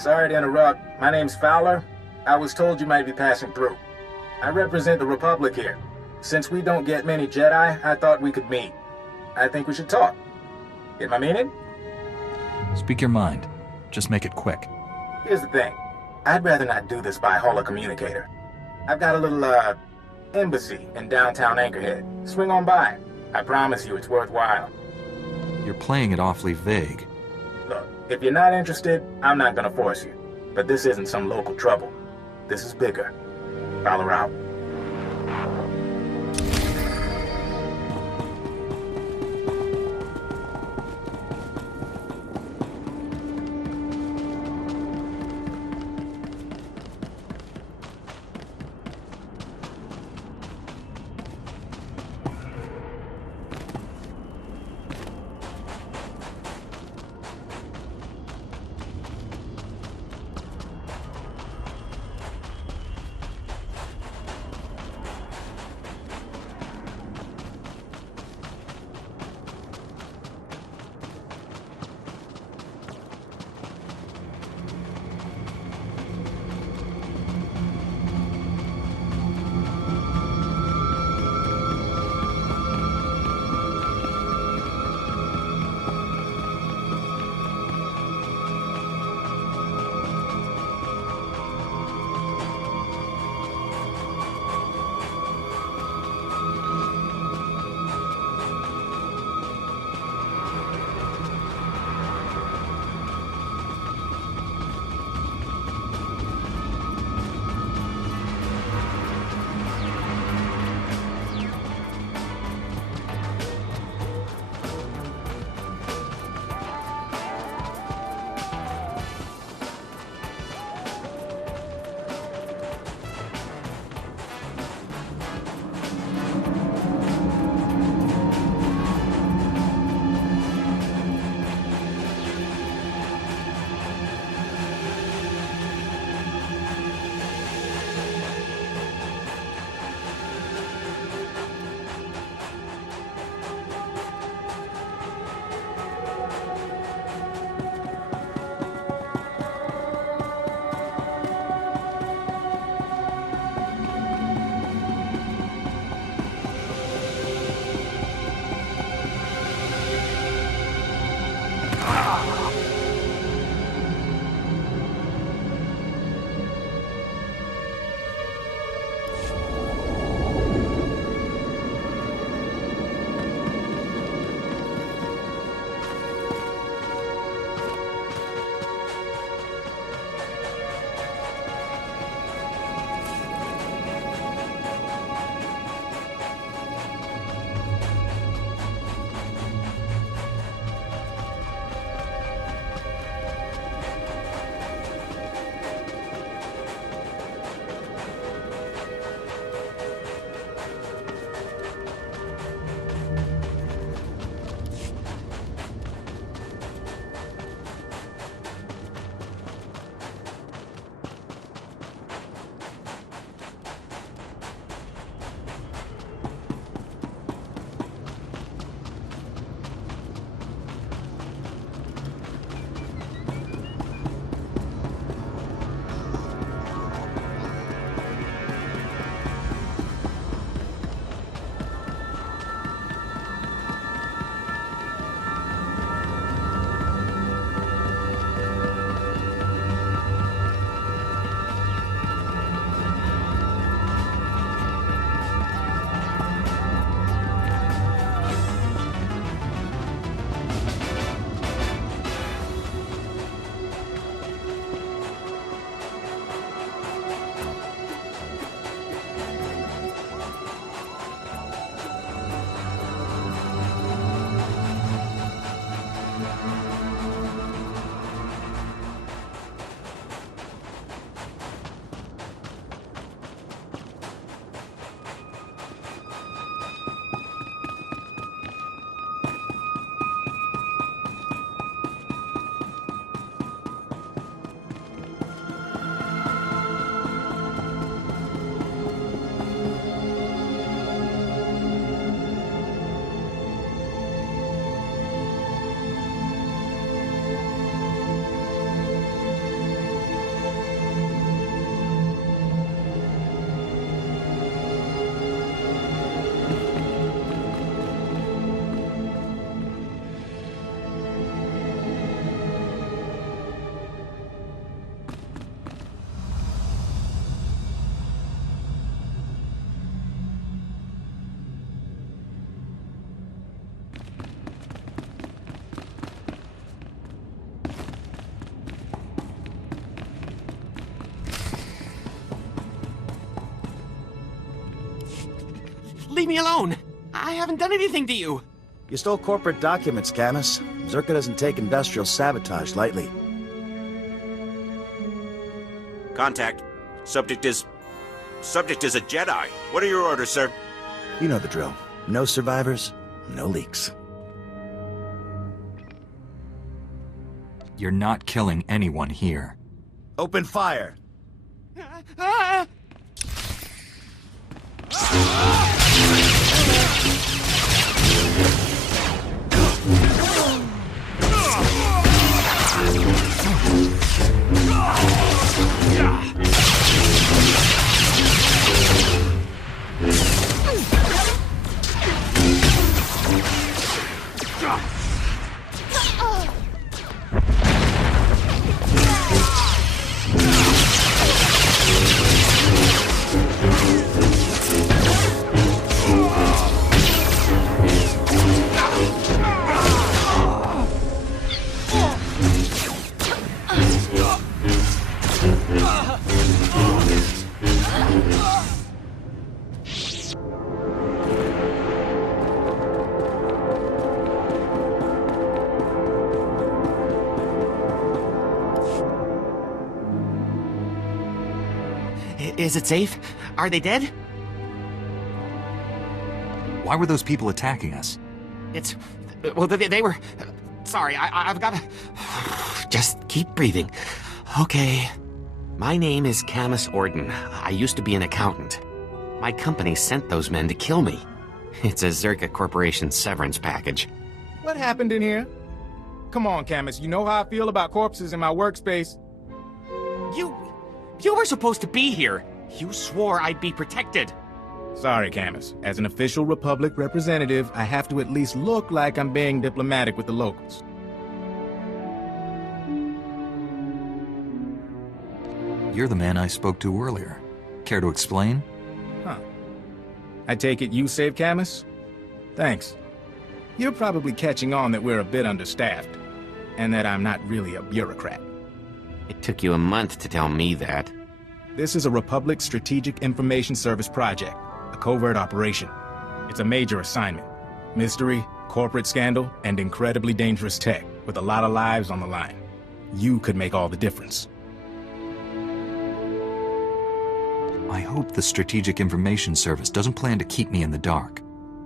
Sorry to interrupt. My name's Fowler. I was told you might be passing through. I represent the Republic here. Since we don't get many Jedi, I thought we could meet. I think we should talk. Get my meaning? Speak your mind. Just make it quick. Here's the thing. I'd rather not do this by holocommunicator. I've got a little, embassy in downtown Anchorhead. Swing on by. I promise you it's worthwhile. You're playing it awfully vague. Look, if you're not interested, I'm not gonna force you. But this isn't some local trouble. This is bigger. Fowler out. Leave me alone! I haven't done anything to you! You stole corporate documents, Camus. Czerka doesn't take industrial sabotage lightly. Contact. Subject is a Jedi. What are your orders, sir? You know the drill. No survivors, no leaks. You're not killing anyone here. Open fire! Ah! Is it safe? Are they dead? Why were those people attacking us? It's... well, they were... sorry, I've gotta... just keep breathing. Okay. My name is Camus Orden. I used to be an accountant. My company sent those men to kill me. It's a Czerka Corporation severance package. What happened in here? Come on, Camus, you know how I feel about corpses in my workspace. You were supposed to be here. You swore I'd be protected. Sorry, Camus. As an official Republic representative, I have to at least look like I'm being diplomatic with the locals. You're the man I spoke to earlier. Care to explain? Huh. I take it you saved Camus? Thanks. You're probably catching on that we're a bit understaffed, and that I'm not really a bureaucrat. It took you a month to tell me that. This is a Republic Strategic Information Service project, a covert operation. It's a major assignment. Mystery, corporate scandal, and incredibly dangerous tech, with a lot of lives on the line. You could make all the difference. I hope the Strategic Information Service doesn't plan to keep me in the dark.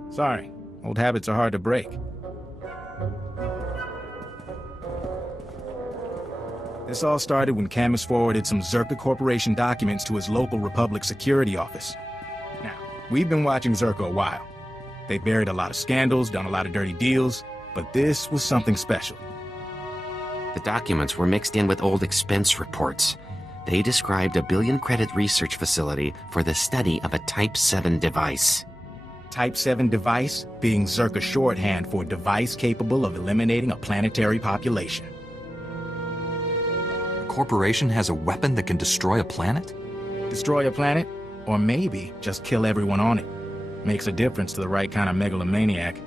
Sorry, old habits are hard to break. This all started when Camus forwarded some Czerka Corporation documents to his local Republic security office. Now, we've been watching Czerka a while. They buried a lot of scandals, done a lot of dirty deals, but this was something special. The documents were mixed in with old expense reports. They described a billion-credit research facility for the study of a Type 7 device. Type 7 device being Czerka shorthand for device capable of eliminating a planetary population. A corporation has a weapon that can destroy a planet? Destroy a planet? Or maybe just kill everyone on it. Makes a difference to the right kind of megalomaniac.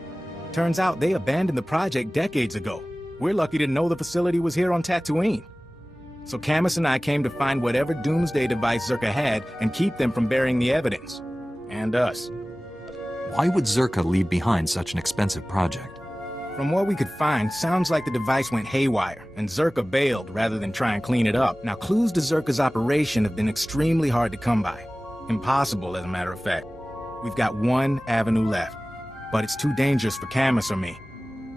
Turns out they abandoned the project decades ago. We're lucky to know the facility was here on Tatooine. So Camus and I came to find whatever doomsday device Czerka had and keep them from burying the evidence. And us. Why would Czerka leave behind such an expensive project? From what we could find, sounds like the device went haywire, and Czerka bailed rather than try and clean it up. Now, clues to Czerka's operation have been extremely hard to come by. Impossible, as a matter of fact. We've got one avenue left, but it's too dangerous for Camus or me.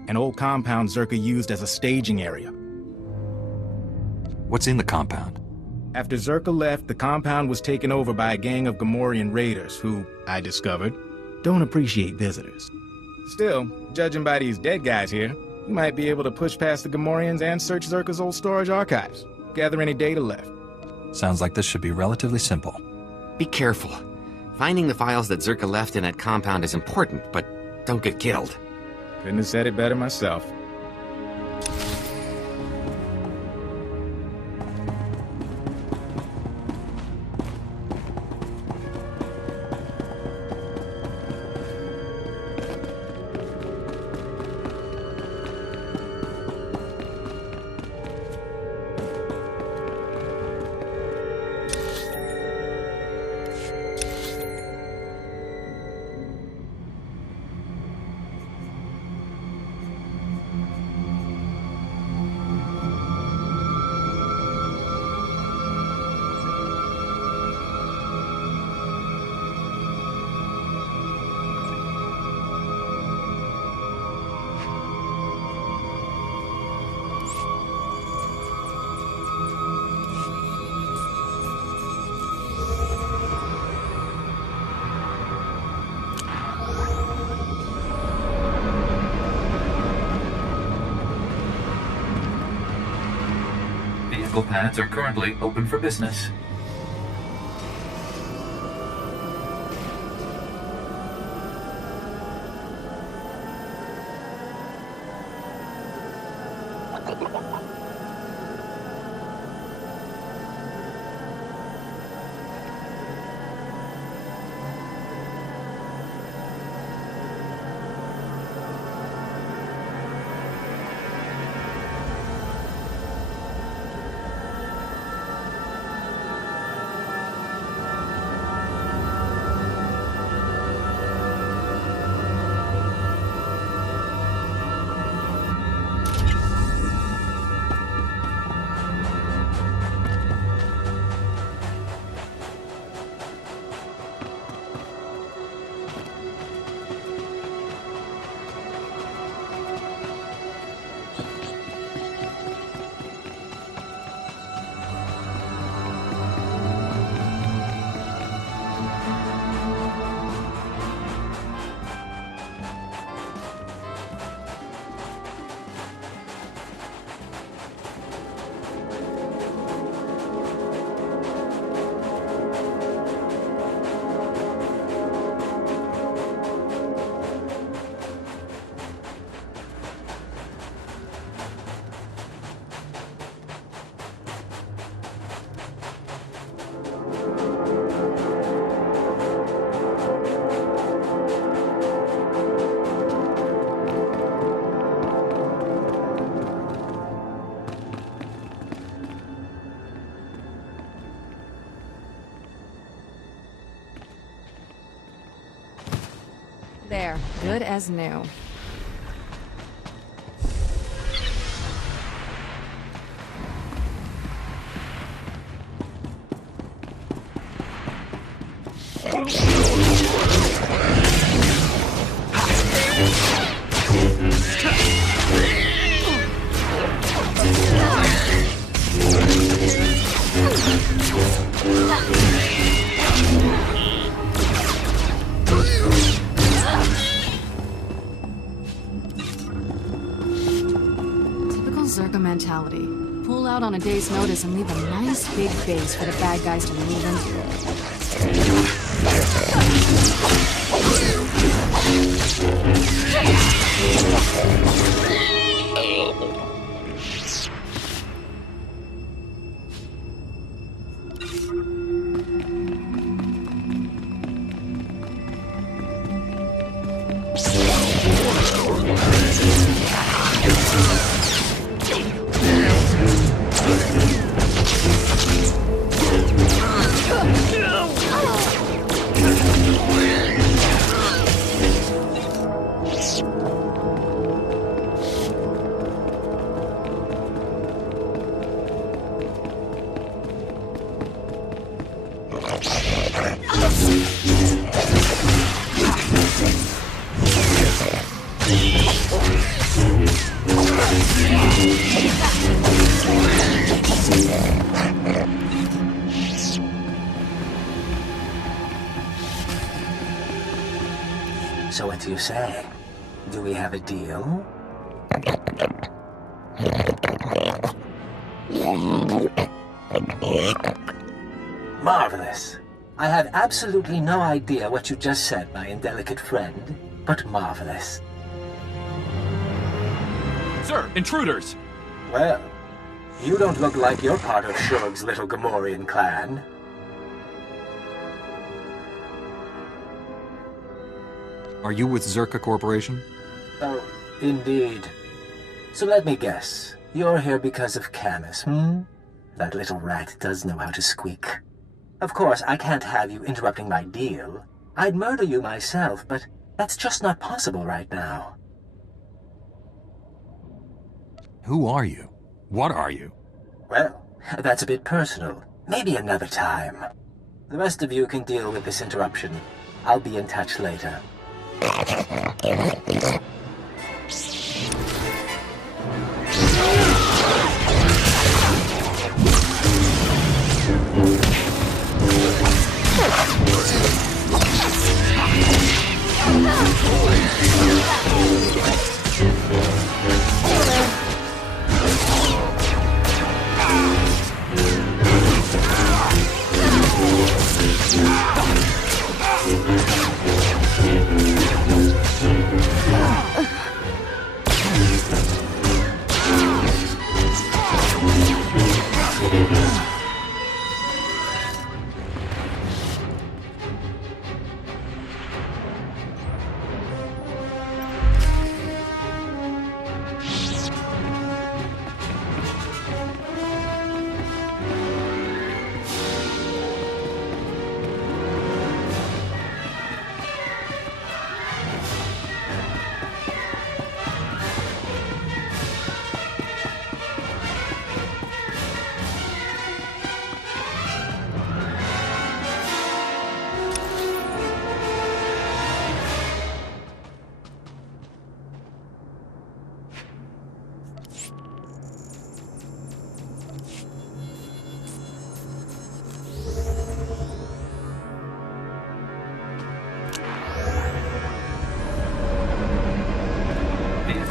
An old compound Czerka used as a staging area. What's in the compound? After Czerka left, the compound was taken over by a gang of Gamorrean raiders who, I discovered, don't appreciate visitors. Still, judging by these dead guys here, we might be able to push past the Gamorreans and search Czerka's old storage archives. Gather any data left. Sounds like this should be relatively simple. Be careful. Finding the files that Czerka left in that compound is important, but don't get killed. Couldn't have said it better myself. bicycle paths are currently open for business. There, good as new. Czerka mentality. Pull out on a day's notice and leave a nice big base for the bad guys to move into. So what do you say? Do we have a deal? Marvelous. I have absolutely no idea what you just said, my indelicate friend, but marvelous. Sir, intruders! Well, you don't look like you're part of Shug's little Gamorrean clan. Are you with Czerka Corporation? Oh, indeed. So let me guess. You're here because of Camus, hmm? That little rat does know how to squeak. Of course, I can't have you interrupting my deal. I'd murder you myself, but that's just not possible right now. Who are you? What are you? Well, that's a bit personal. Maybe another time. The rest of you can deal with this interruption. I'll be in touch later.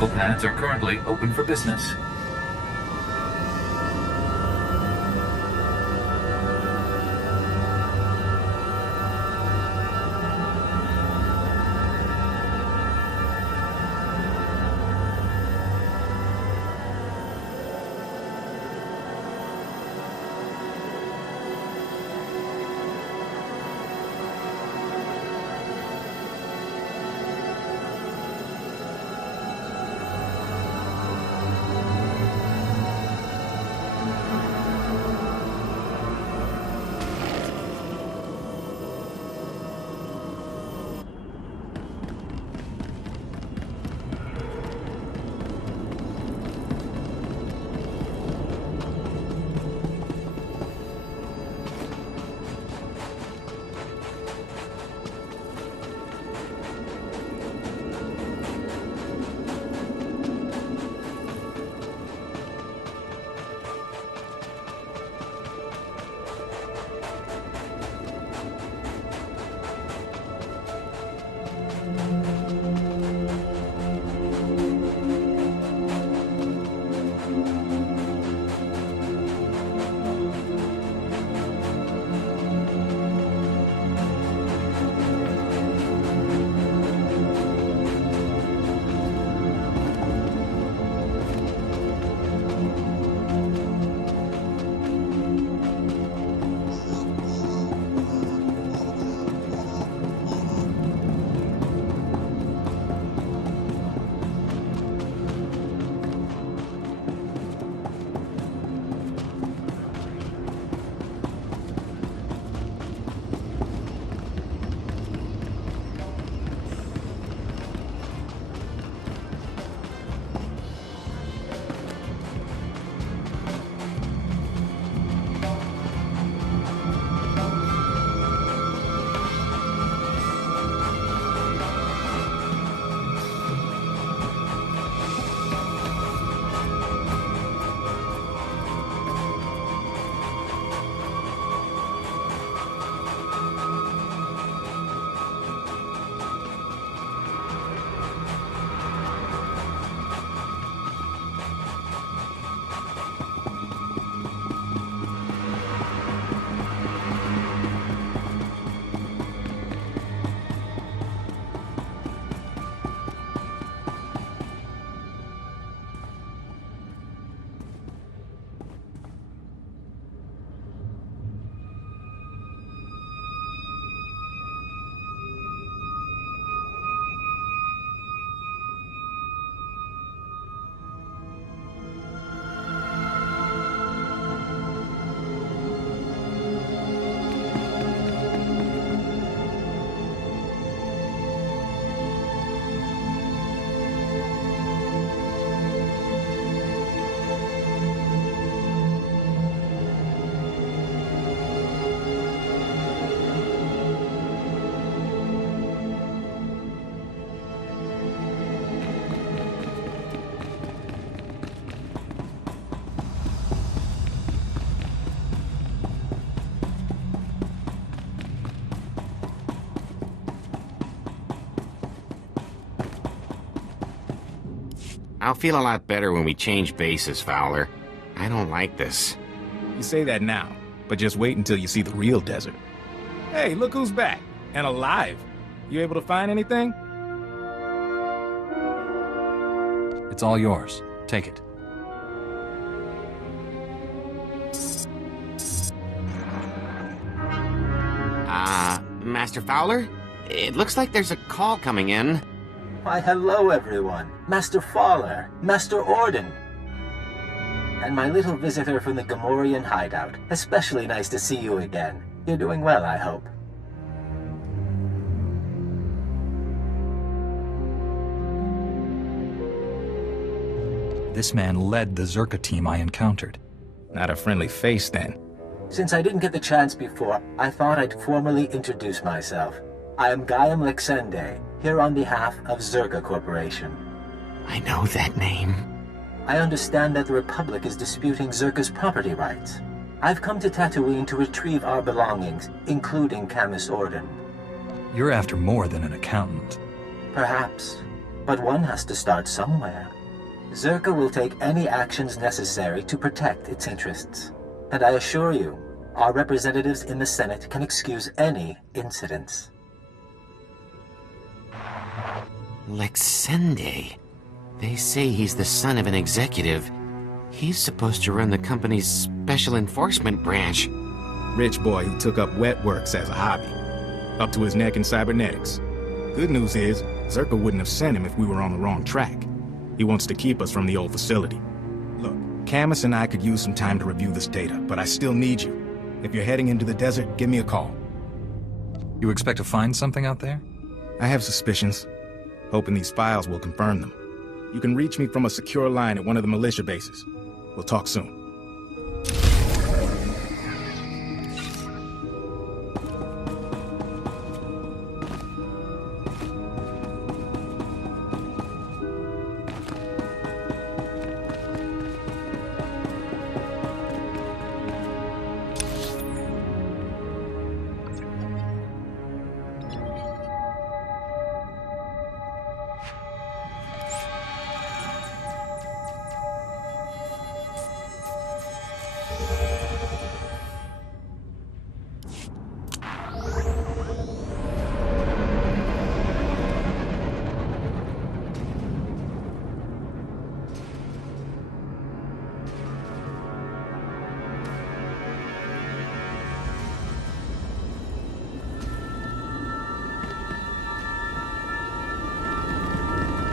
Medical pads are currently open for business. I'll feel a lot better when we change bases, Fowler. I don't like this. You say that now, but just wait until you see the real desert. Hey, look who's back, and alive. You able to find anything? It's all yours. Take it. Master Fowler? It looks like there's a call coming in. Why, hello, everyone. Master Fowler, Master Orden, and my little visitor from the Gamorrean hideout. Especially nice to see you again. You're doing well, I hope. This man led the Czerka team I encountered. Not a friendly face, then. Since I didn't get the chance before, I thought I'd formally introduce myself. I am Gaiam Lexende, here on behalf of Czerka Corporation. I know that name. I understand that the Republic is disputing Czerka's property rights. I've come to Tatooine to retrieve our belongings, including Camus Orden. You're after more than an accountant. Perhaps. But one has to start somewhere. Czerka will take any actions necessary to protect its interests. And I assure you, our representatives in the Senate can excuse any incidents. Lexende. They say he's the son of an executive. He's supposed to run the company's special enforcement branch. Rich boy who took up wet works as a hobby. Up to his neck in cybernetics. Good news is, Czerka wouldn't have sent him if we were on the wrong track. He wants to keep us from the old facility. Look, Camus and I could use some time to review this data, but I still need you. If you're heading into the desert, give me a call. You expect to find something out there? I have suspicions. Hoping these files will confirm them. You can reach me from a secure line at one of the militia bases. We'll talk soon.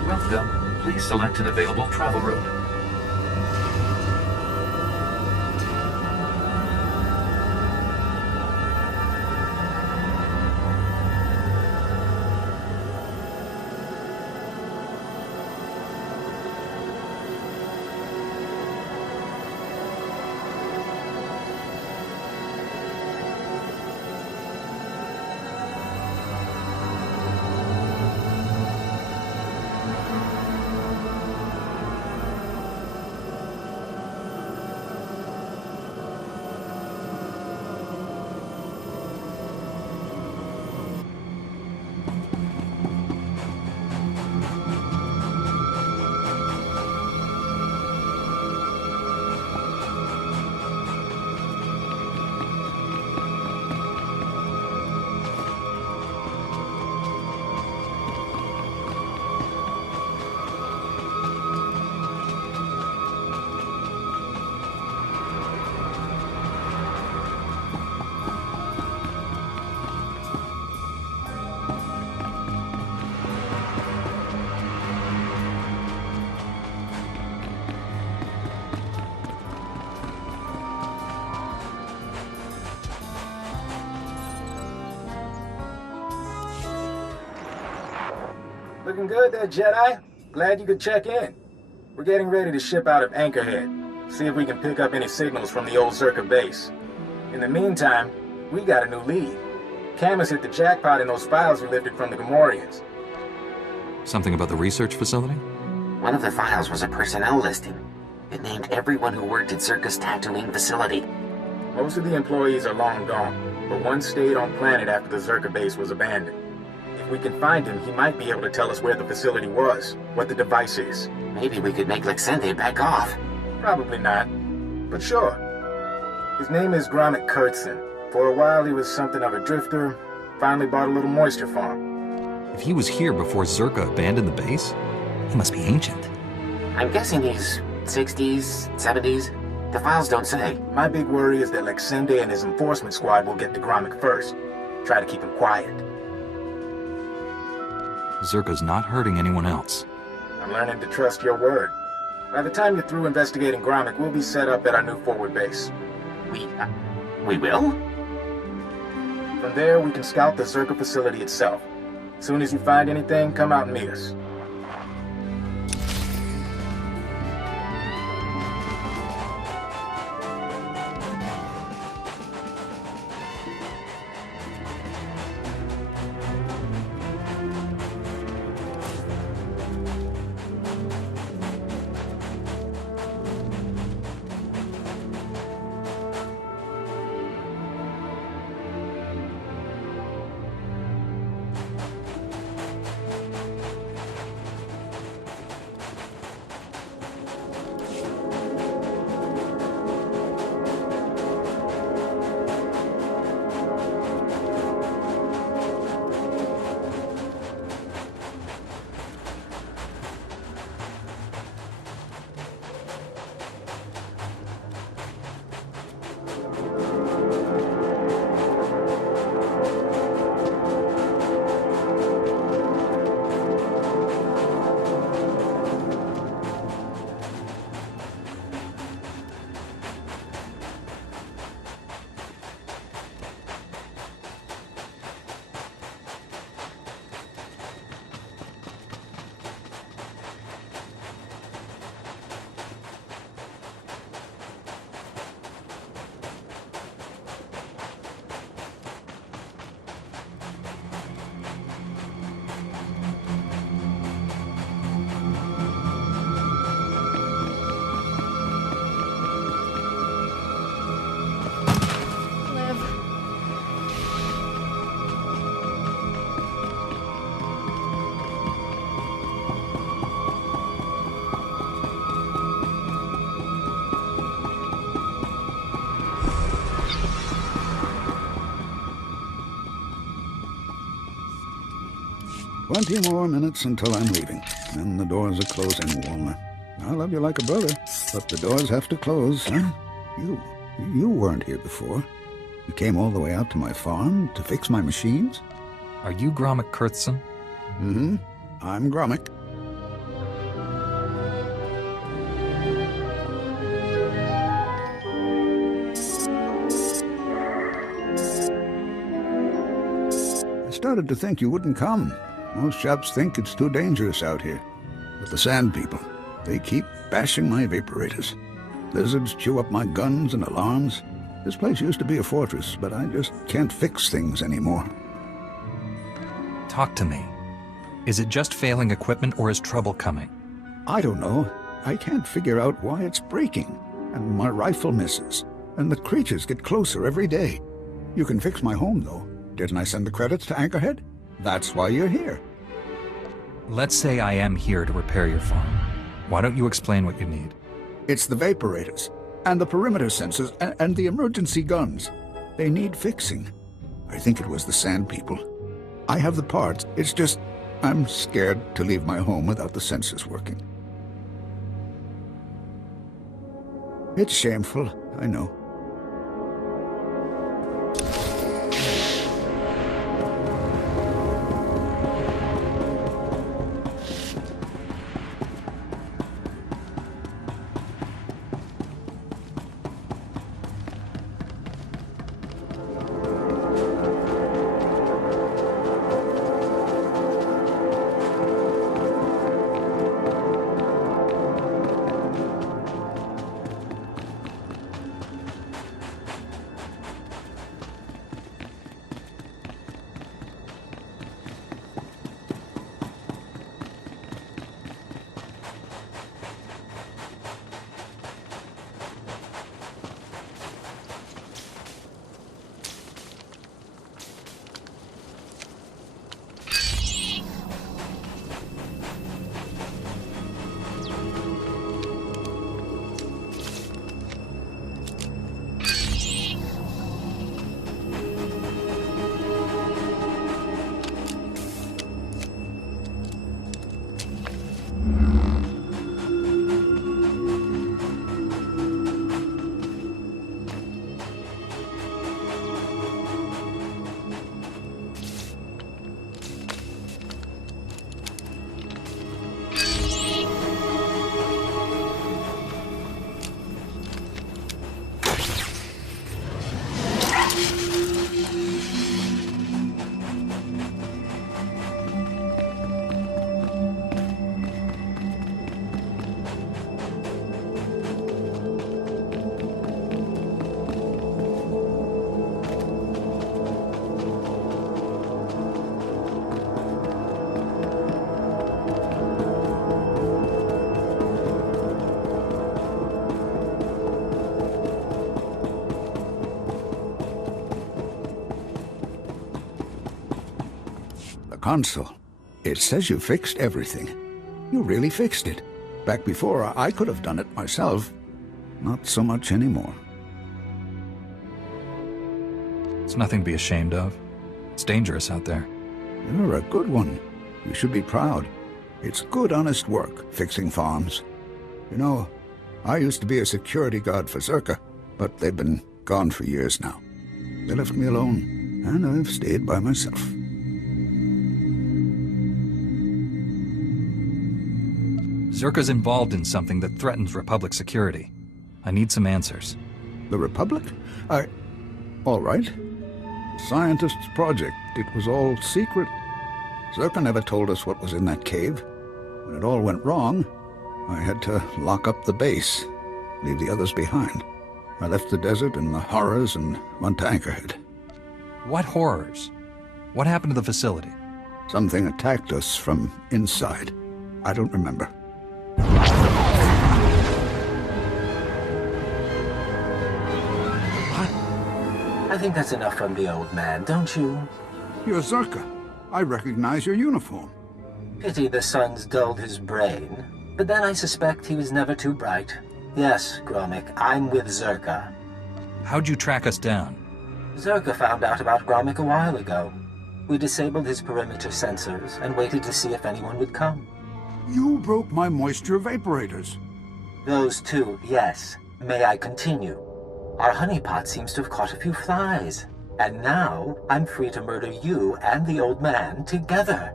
Welcome. Please select an available travel route. Looking good there, Jedi. Glad you could check in. We're getting ready to ship out of Anchorhead. See if we can pick up any signals from the old Czerka base. In the meantime, we got a new lead. Camus hit the jackpot in those files we lifted from the Gamorreans. Something about the research facility? One of the files was a personnel listing. It named everyone who worked at Czerka's Tatooine facility. Most of the employees are long gone, but one stayed on planet after the Czerka base was abandoned. If we can find him, he might be able to tell us where the facility was, what the device is. Maybe we could make Lexende back off. Probably not, but sure. His name is Gromit Kurtzon. For a while he was something of a drifter, finally bought a little moisture farm. If he was here before Czerka abandoned the base, he must be ancient. I'm guessing he's 60s, 70s. The files don't say. My big worry is that Lexende and his enforcement squad will get to Gromit first. Try to keep him quiet. Czerka's not hurting anyone else. I'm learning to trust your word. By the time you're through investigating Gromit, we'll be set up at our new forward base. We will? From there, we can scout the Czerka facility itself. As soon as you find anything, come out and meet us. 20 more minutes until I'm leaving. Then the doors are closing, Walner. I love you like a brother, but the doors have to close, huh? You weren't here before. You came all the way out to my farm to fix my machines? Are you Gromit Kurtzson? Mm-hmm. I'm Gromit. I started to think you wouldn't come. Most shops think it's too dangerous out here. But the Sand People, they keep bashing my vaporators. Lizards chew up my guns and alarms. This place used to be a fortress, but I just can't fix things anymore. Talk to me. Is it just failing equipment or is trouble coming? I don't know. I can't figure out why it's breaking. And my rifle misses. And the creatures get closer every day. You can fix my home, though. Didn't I send the credits to Anchorhead? That's why you're here. Let's say I am here to repair your farm. Why don't you explain what you need? It's the vaporators, and the perimeter sensors, and the emergency guns. They need fixing. I think it was the Sand People. I have the parts, it's just I'm scared to leave my home without the sensors working. It's shameful, I know. Console. It says you fixed everything. You really fixed it. Back before, I could have done it myself. Not so much anymore. It's nothing to be ashamed of. It's dangerous out there. You're a good one. You should be proud. It's good, honest work, fixing farms. You know, I used to be a security guard for Czerka, but they've been gone for years now. They left me alone, and I've stayed by myself. Czerka's involved in something that threatens Republic security. I need some answers. The Republic? All right. Scientist's project. It was all secret. Czerka never told us what was in that cave. When it all went wrong, I had to lock up the base, leave the others behind. I left the desert and the horrors and went to Anchorhead. What horrors? What happened to the facility? Something attacked us from inside. I don't remember. I think that's enough from the old man, don't you? You're Czerka. I recognize your uniform. Pity the sun's dulled his brain. But then I suspect he was never too bright. Yes, Gromit, I'm with Czerka. How'd you track us down? Czerka found out about Gromit a while ago. We disabled his perimeter sensors and waited to see if anyone would come. You broke my moisture evaporators. Those two, yes. May I continue? Our honeypot seems to have caught a few flies. And now, I'm free to murder you and the old man together.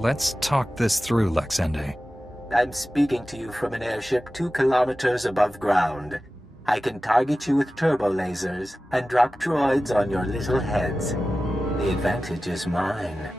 Let's talk this through, Lexende. I'm speaking to you from an airship 2 kilometers above ground. I can target you with turbo lasers and drop droids on your little heads. The advantage is mine.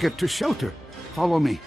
Get to shelter. Follow me.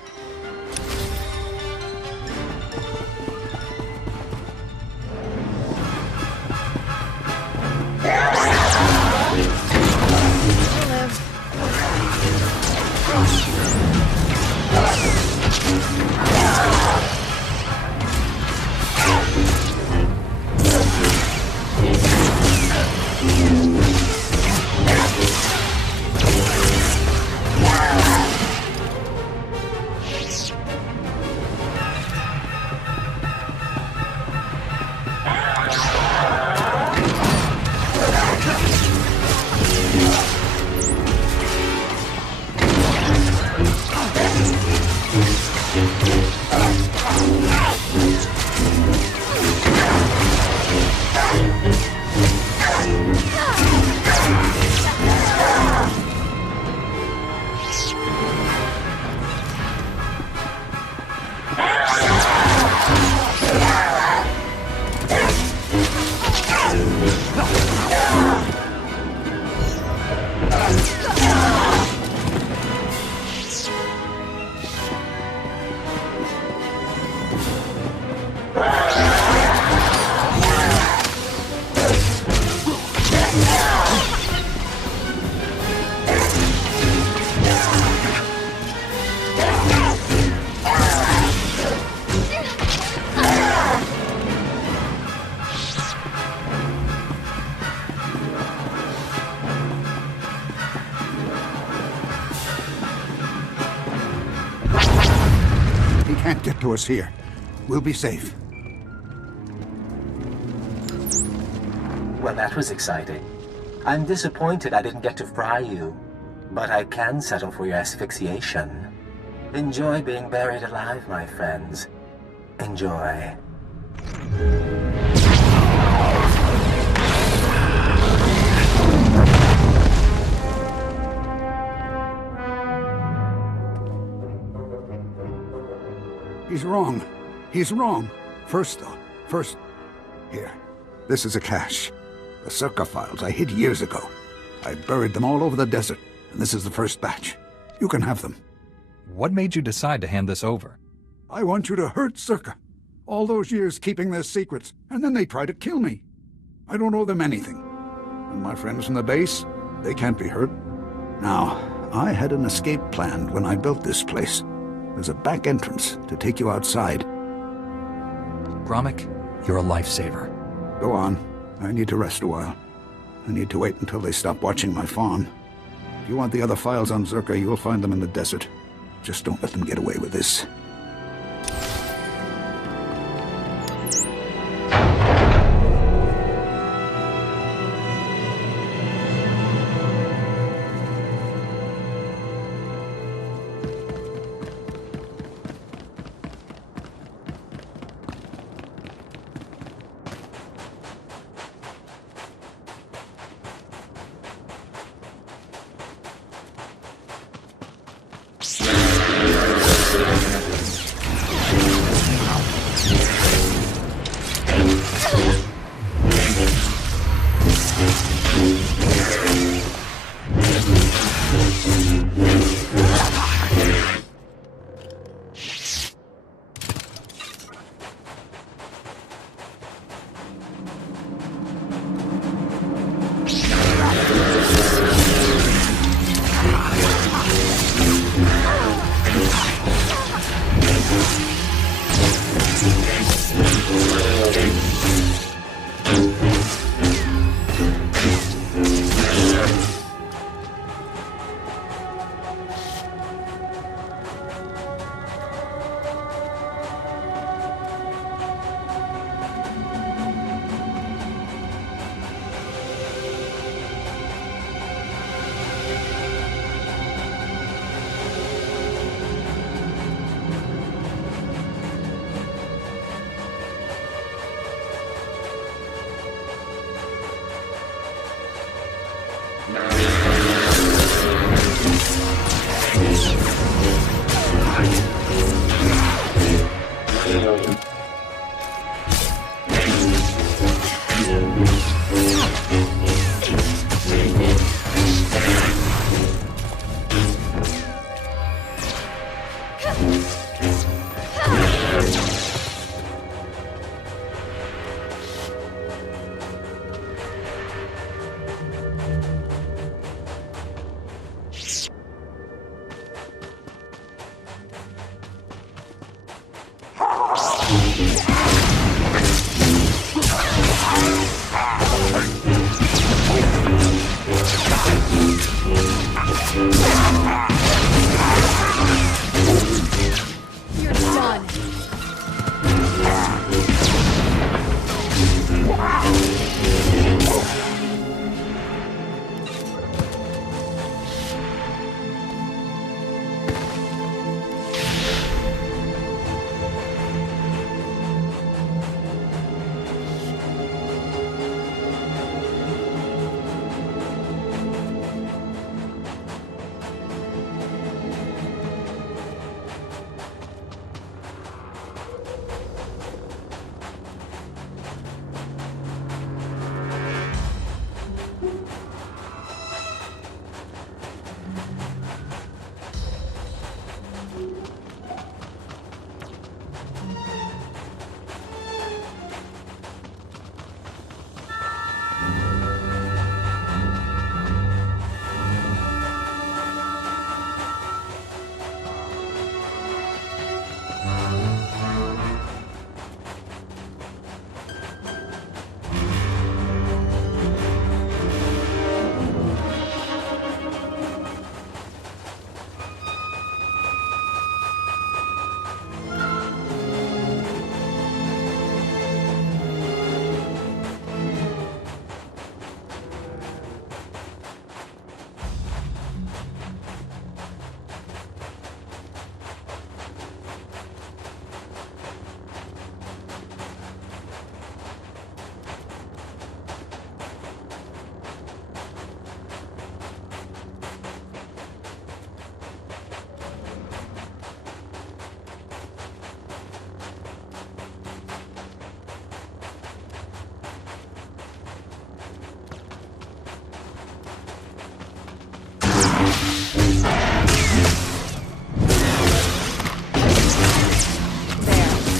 Can't get to us here. We'll be safe. Well, that was exciting. I'm disappointed I didn't get to fry you. But I can settle for your asphyxiation. Enjoy being buried alive, my friends. Enjoy. He's wrong. He's wrong. First, here. This is a cache. The Czerka files I hid years ago. I buried them all over the desert, and this is the first batch. You can have them. What made you decide to hand this over? I want you to hurt Czerka. All those years keeping their secrets, and then they try to kill me. I don't owe them anything. And my friends from the base, they can't be hurt. Now, I had an escape planned when I built this place. There's a back entrance to take you outside. Gromik, you're a lifesaver. Go on. I need to rest a while. I need to wait until they stop watching my farm. If you want the other files on Czerka, you'll find them in the desert. Just don't let them get away with this. You're done.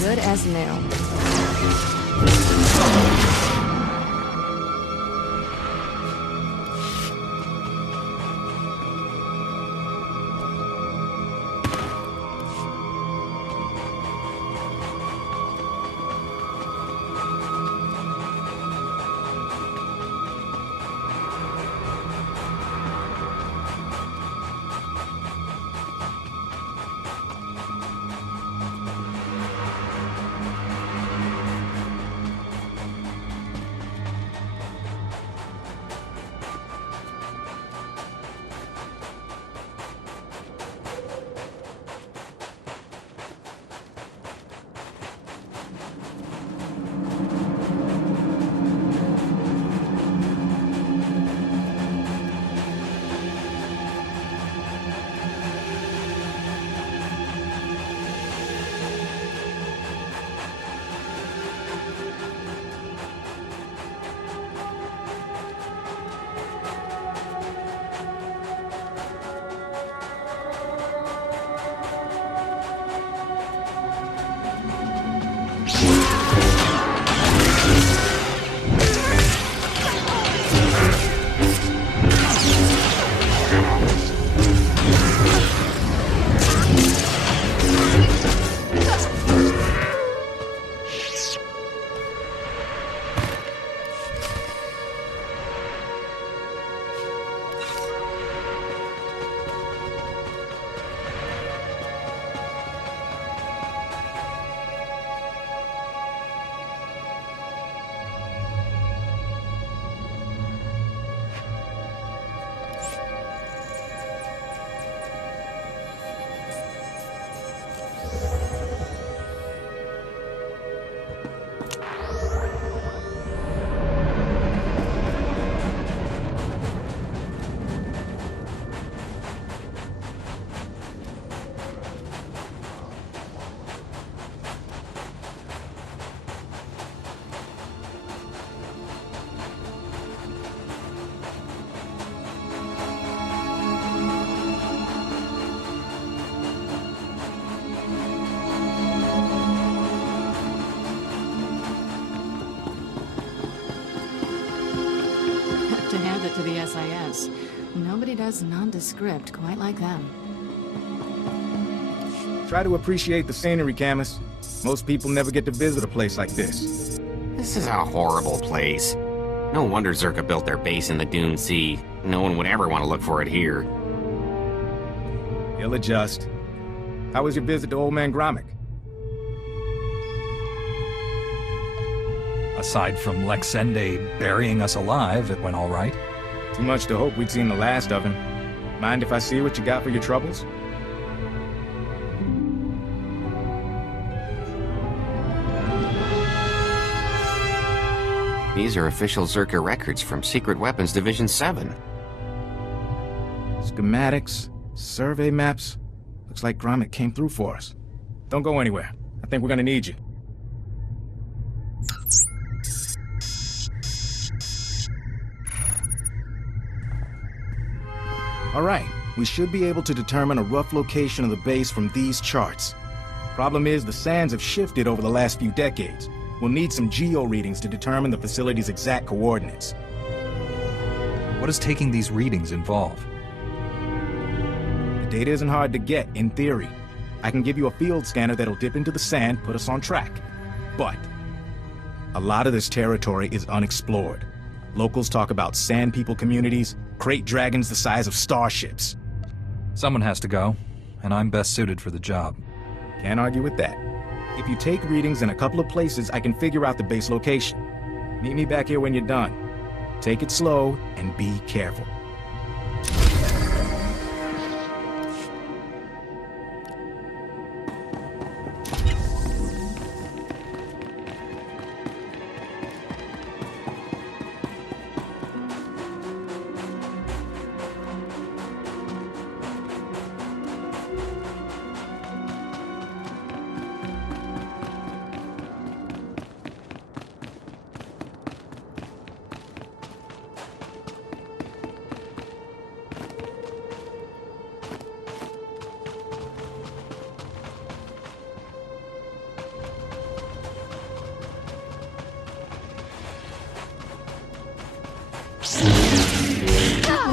Good as new. to the SIS. Nobody does nondescript quite like them. Try to appreciate the scenery, Camus. Most people never get to visit a place like this. This is a horrible place. No wonder Czerka built their base in the Dune Sea. No one would ever want to look for it here. He'll adjust. How was your visit to Old Man Gromit? Aside from Lexende burying us alive, it went all right. Too much to hope we'd seen the last of him. Mind if I see what you got for your troubles? These are official Czerka records from Secret Weapons Division 7. Schematics, survey maps. Looks like Gromit came through for us. Don't go anywhere. I think we're gonna need you. All right, we should be able to determine a rough location of the base from these charts. Problem is, the sands have shifted over the last few decades. We'll need some geo readings to determine the facility's exact coordinates. What does taking these readings involve? The data isn't hard to get, in theory. I can give you a field scanner that'll dip into the sand, put us on track. But a lot of this territory is unexplored. Locals talk about sand people communities, crate dragons the size of starships. Someone has to go, and I'm best suited for the job. Can't argue with that. If you take readings in a couple of places, I can figure out the base location. Meet me back here when you're done. Take it slow and be careful.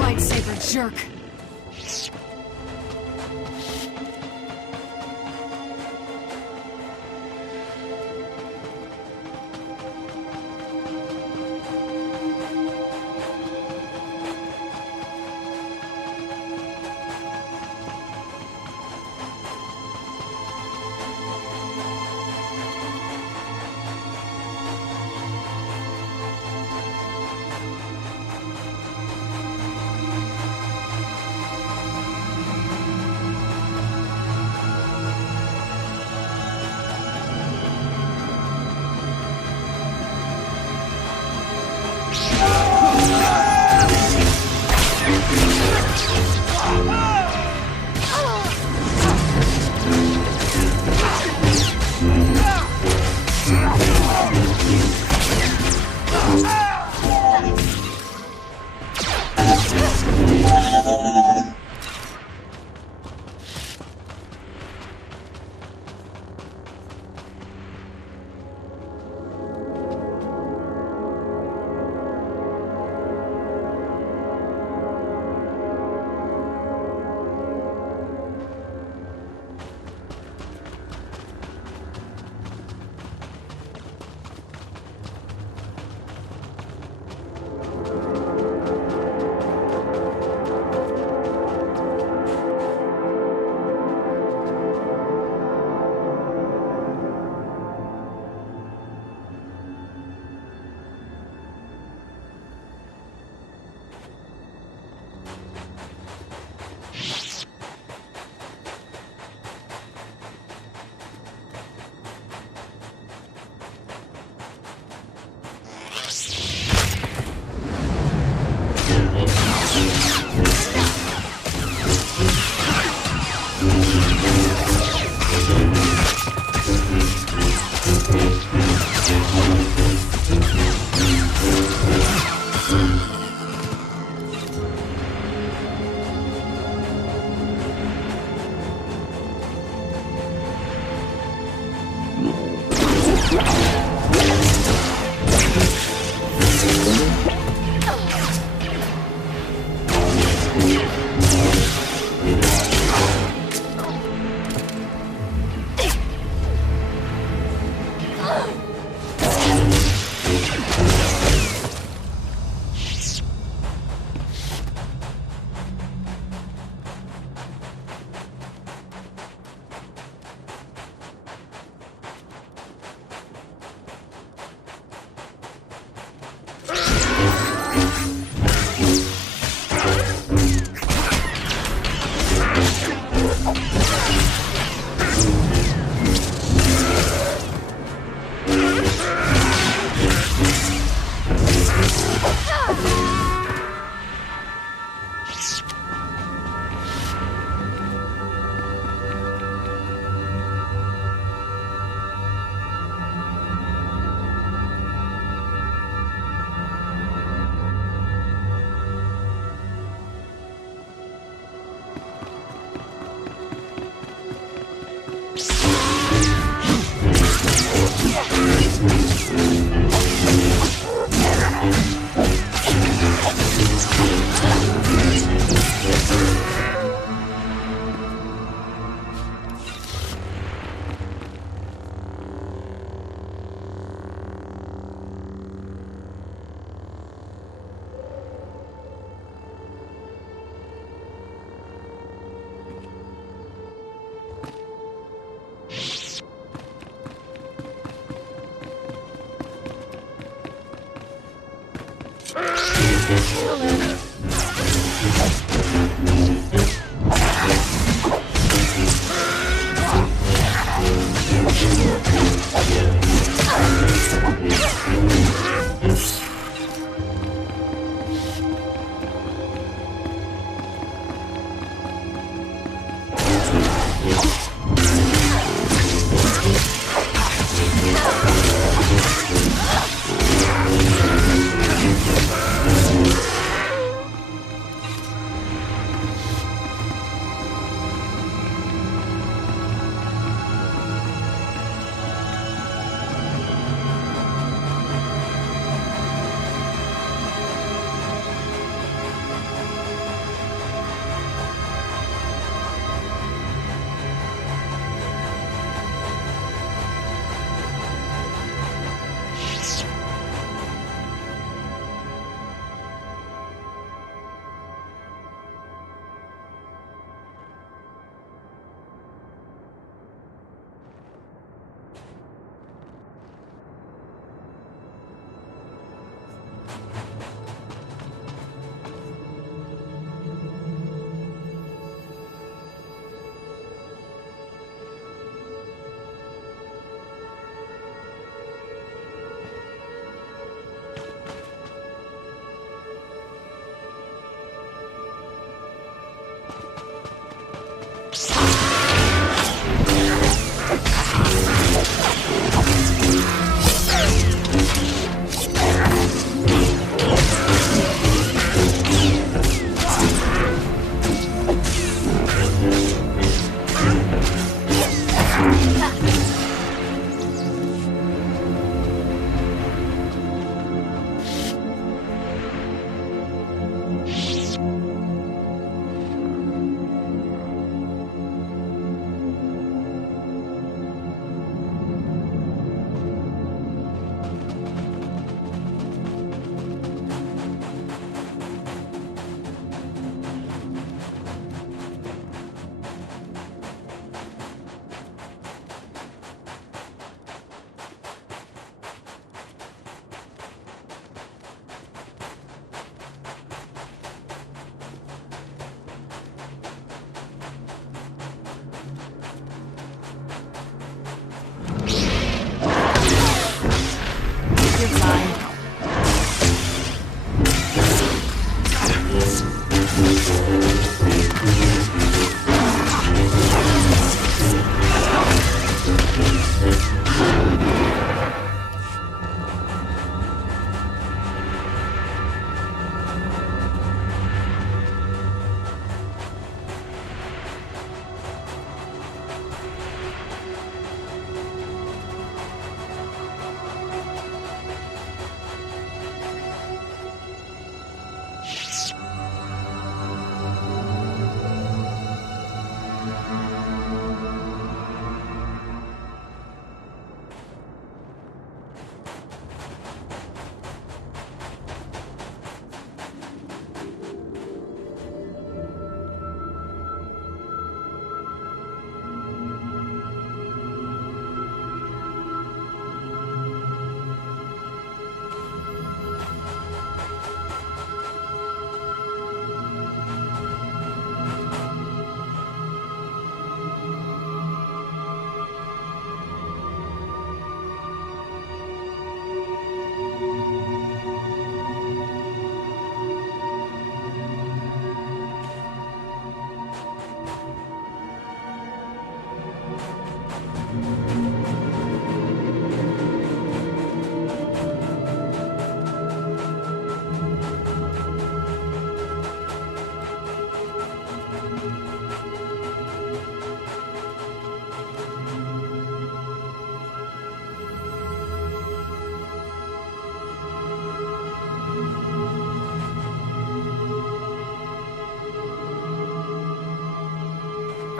Lightsaber jerk.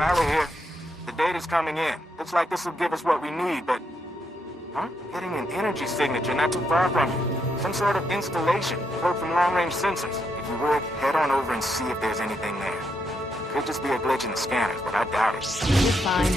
Valley here. The data's coming in. Looks like this will give us what we need, but... I'm getting an energy signature not too far from you. Some sort of installation, code from long-range sensors. If you would, head on over and see if there's anything there. Could just be a glitch in the scanners, but I doubt it. You're fine.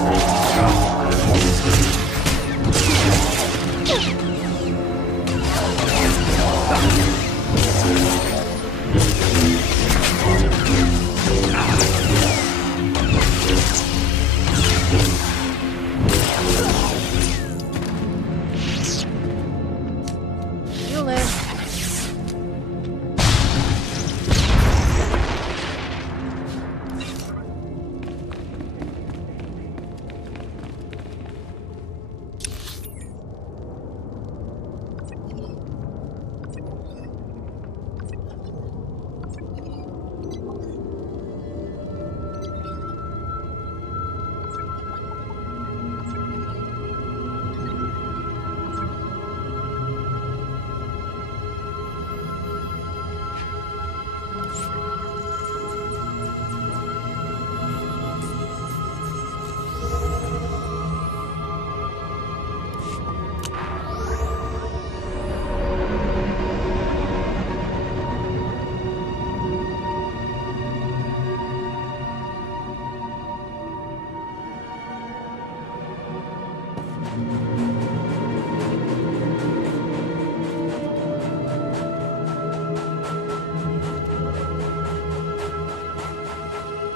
You live.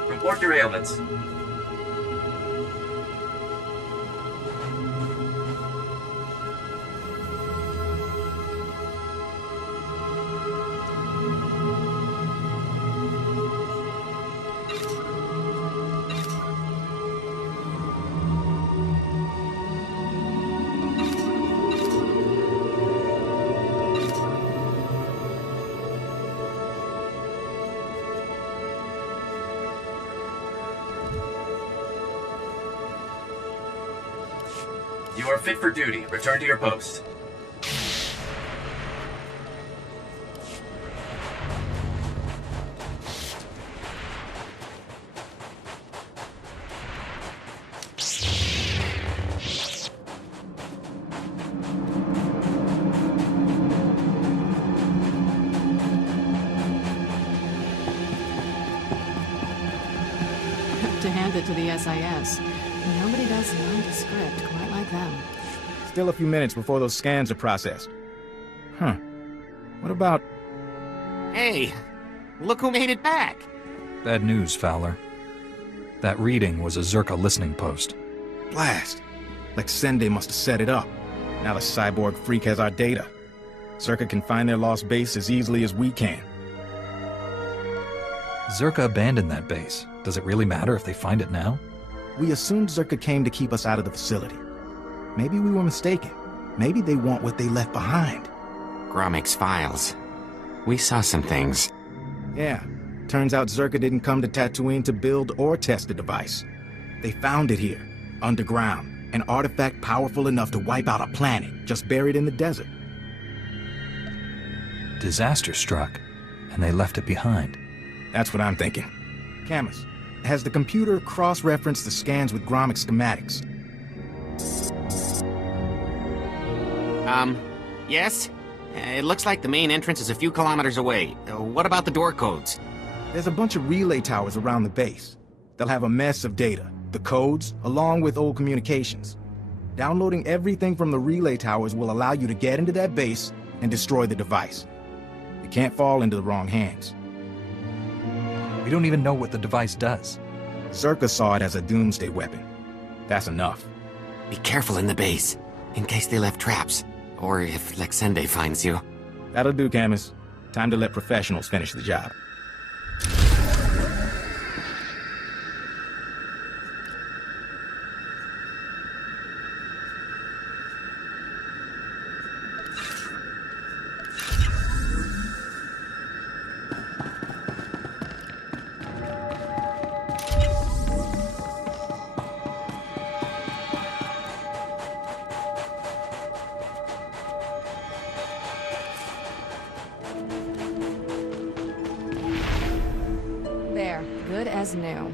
Report your ailments. You are fit for duty. Return to your post. To hand it to the SIS. Nobody does nondescript quite like them. Still a few minutes before those scans are processed. Huh. What about... Hey, look who made it back. Bad news, Fowler. That reading was a Czerka listening post. Blast! Lexende must have set it up. Now the cyborg freak has our data. Czerka can find their lost base as easily as we can. Czerka abandoned that base. Does it really matter if they find it now? We assumed Czerka came to keep us out of the facility. Maybe we were mistaken. Maybe they want what they left behind. Gromik's files. We saw some things. Yeah. Turns out Czerka didn't come to Tatooine to build or test the device. They found it here, underground, an artifact powerful enough to wipe out a planet, just buried in the desert. Disaster struck, and they left it behind. That's what I'm thinking. Camus, has the computer cross-referenced the scans with Gromik schematics? Yes? It looks like the main entrance is a few kilometers away. What about the door codes? There's a bunch of relay towers around the base. They'll have a mess of data, the codes, along with old communications. Downloading everything from the relay towers will allow you to get into that base and destroy the device. It can't fall into the wrong hands. We don't even know what the device does. Czerka saw it as a doomsday weapon. That's enough. Be careful in the base, in case they left traps. Or if Lexende finds you. That'll do, Camus. Time to let professionals finish the job. There, good as new.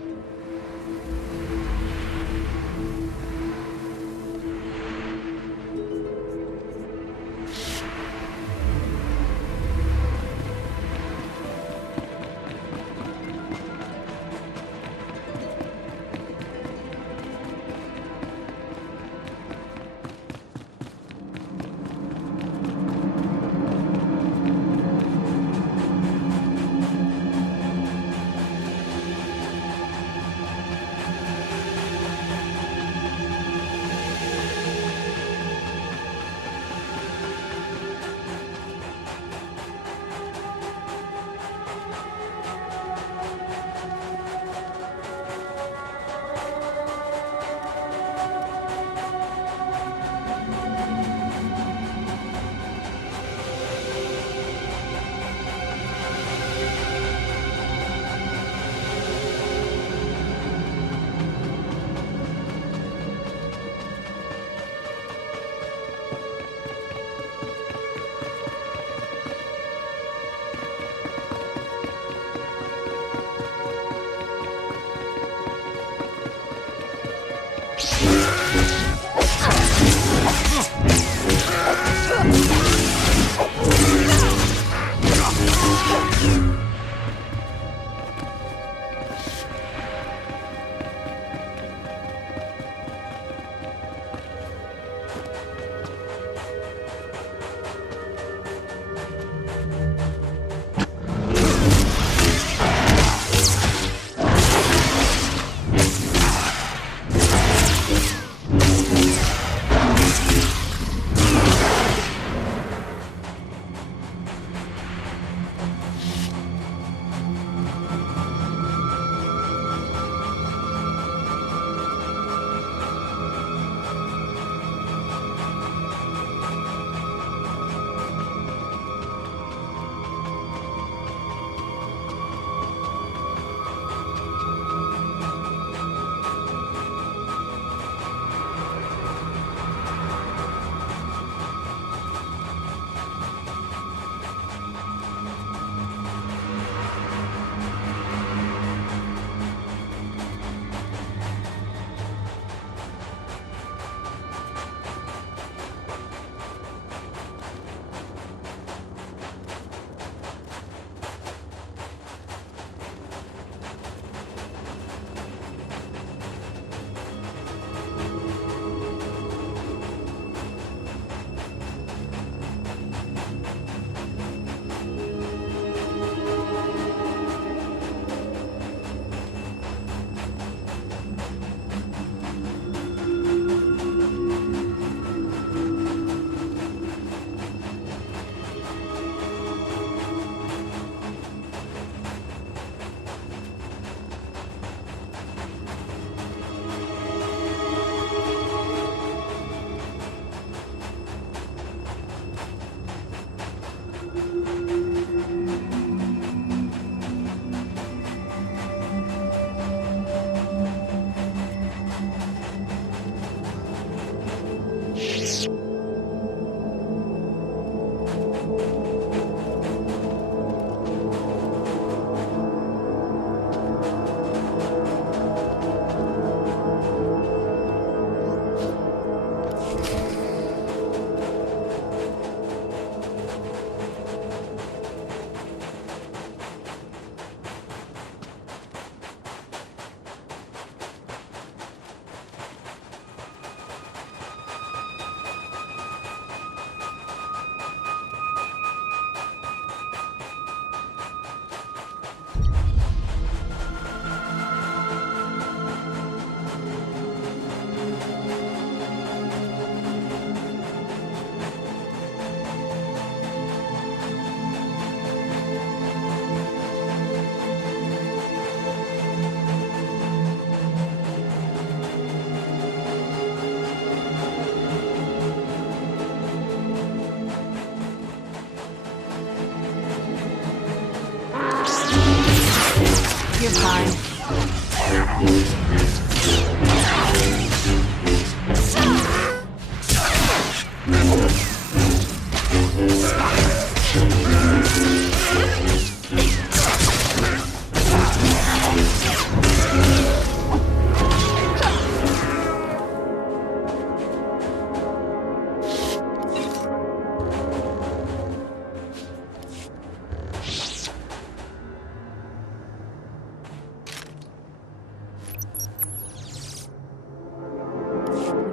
You're fine.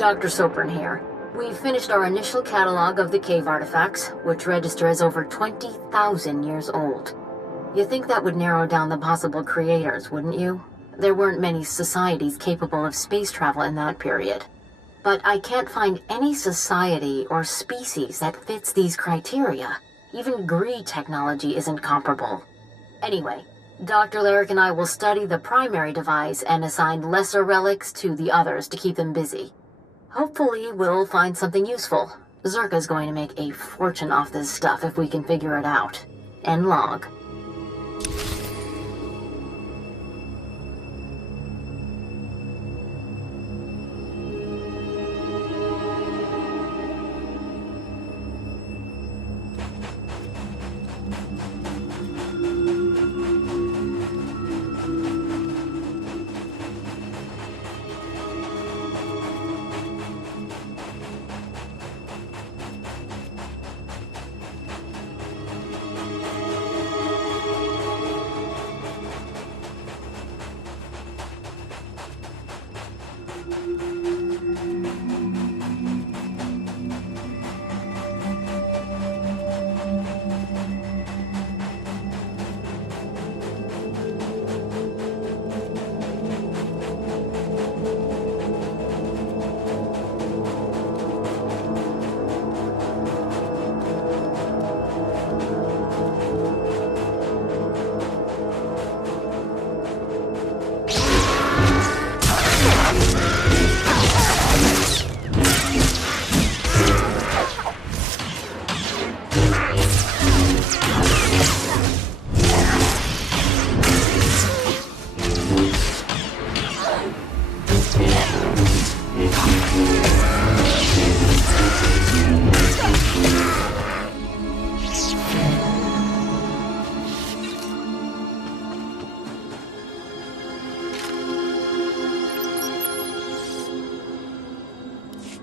Dr. Sopran here. We finished our initial catalog of the cave artifacts, which register as over 20,000 years old. You think that would narrow down the possible creators, wouldn't you? There weren't many societies capable of space travel in that period. But I can't find any society or species that fits these criteria. Even Gree technology isn't comparable. Anyway, Dr. Lyric and I will study the primary device and assign lesser relics to the others to keep them busy. Hopefully, we'll find something useful. Czerka's going to make a fortune off this stuff if we can figure it out. End log.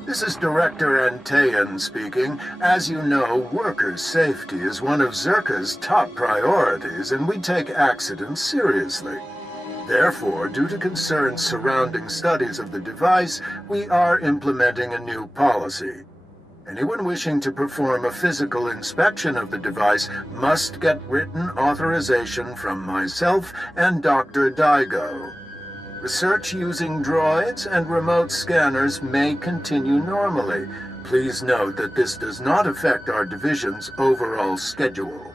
This is Director Antean speaking. As you know, worker safety is one of Czerka's top priorities, and we take accidents seriously. Therefore, due to concerns surrounding studies of the device, we are implementing a new policy. Anyone wishing to perform a physical inspection of the device must get written authorization from myself and Dr. Daigo. Research using droids and remote scanners may continue normally. Please note that this does not affect our division's overall schedule.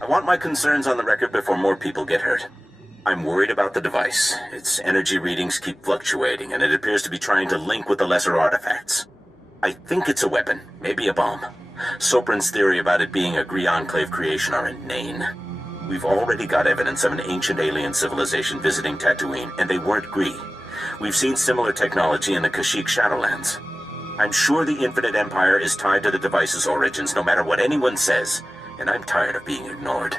I want my concerns on the record before more people get hurt. I'm worried about the device. Its energy readings keep fluctuating, and it appears to be trying to link with the lesser artifacts. I think it's a weapon, maybe a bomb. Sopran's theory about it being a Gree Enclave creation are inane. We've already got evidence of an ancient alien civilization visiting Tatooine, and they weren't Gree. We've seen similar technology in the Kashyyyk Shadowlands. I'm sure the Infinite Empire is tied to the device's origins, no matter what anyone says, and I'm tired of being ignored.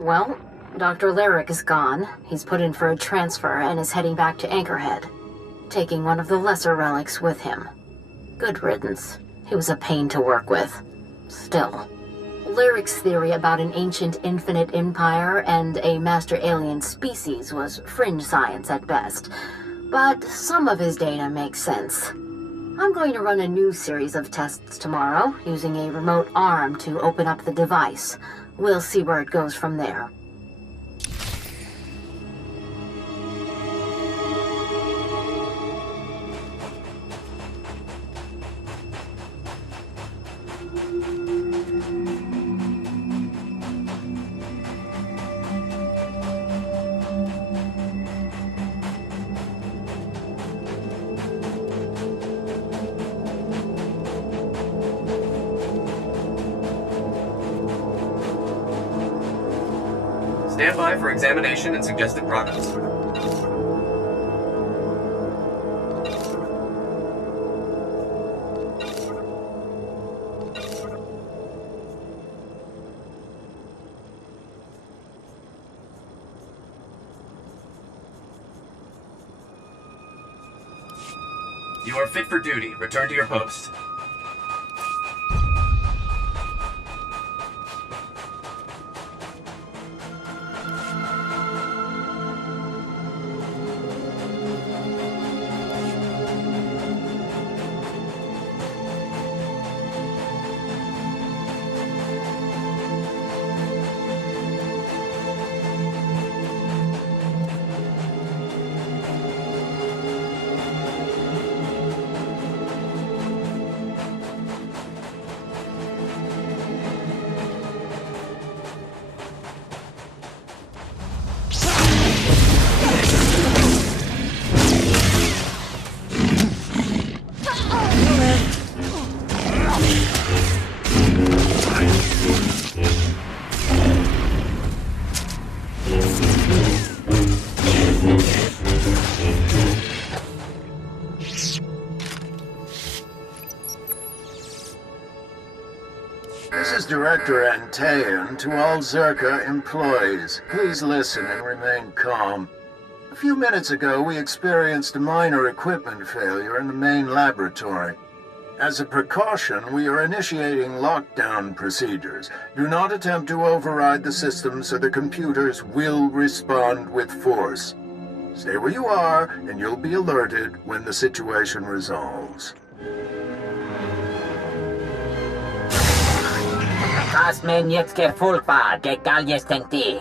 Well, Dr. Lyric is gone. He's put in for a transfer and is heading back to Anchorhead, taking one of the lesser relics with him. Good riddance. He was a pain to work with. Still, Lyric's theory about an ancient infinite empire and a master alien species was fringe science at best, but some of his data makes sense. I'm going to run a new series of tests tomorrow, using a remote arm to open up the device. We'll see where it goes from there. Stand by for examination and suggested products. You are fit for duty. Return to your post. This is Director Antaean to all Czerka employees. Please listen and remain calm. A few minutes ago, we experienced a minor equipment failure in the main laboratory. As a precaution, we are initiating lockdown procedures. Do not attempt to override the system, so the computers will respond with force. Stay where you are, and you'll be alerted when the situation resolves. Kasmen jetzt verfolgbar, egal jetzt denkt ihr.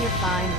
You're fine.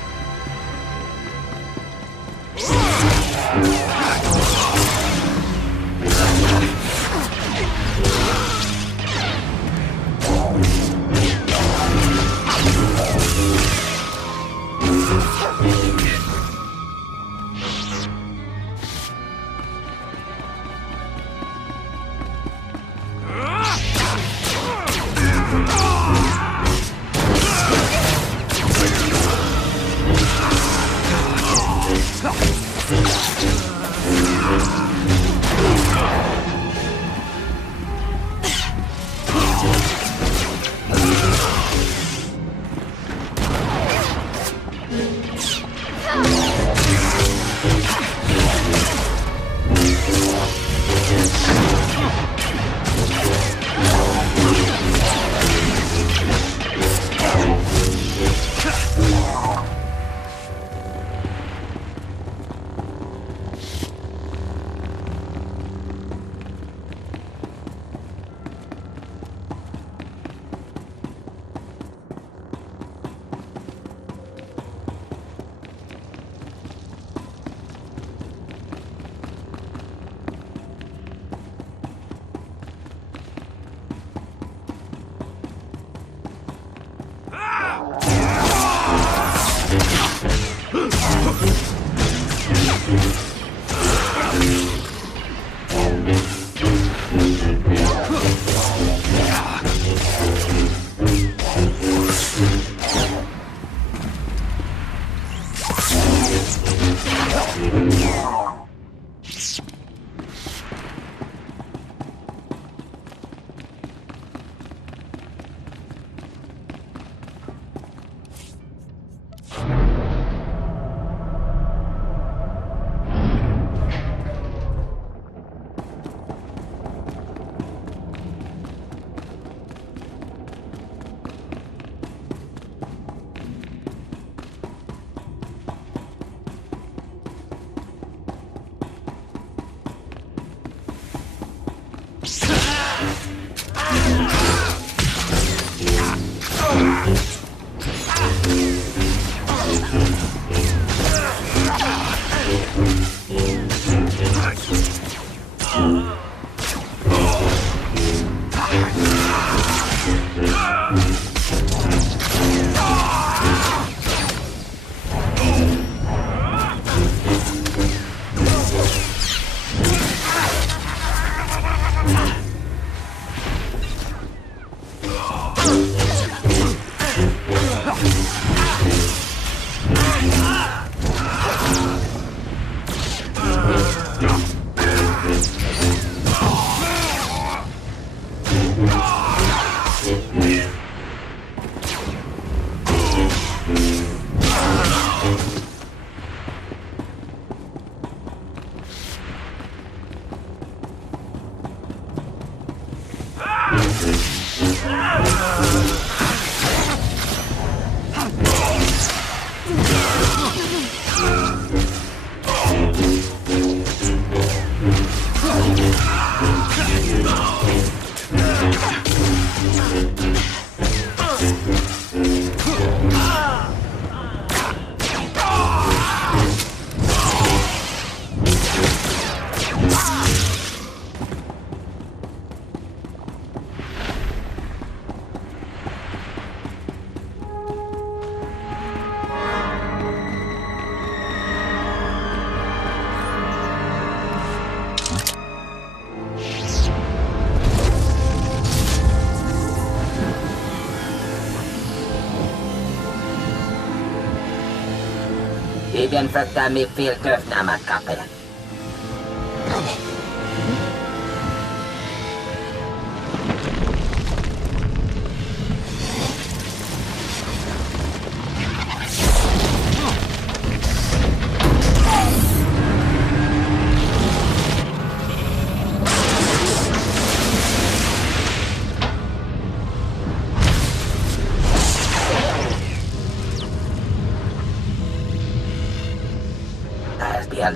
Bibien fruktar mig filtöfnamakappe.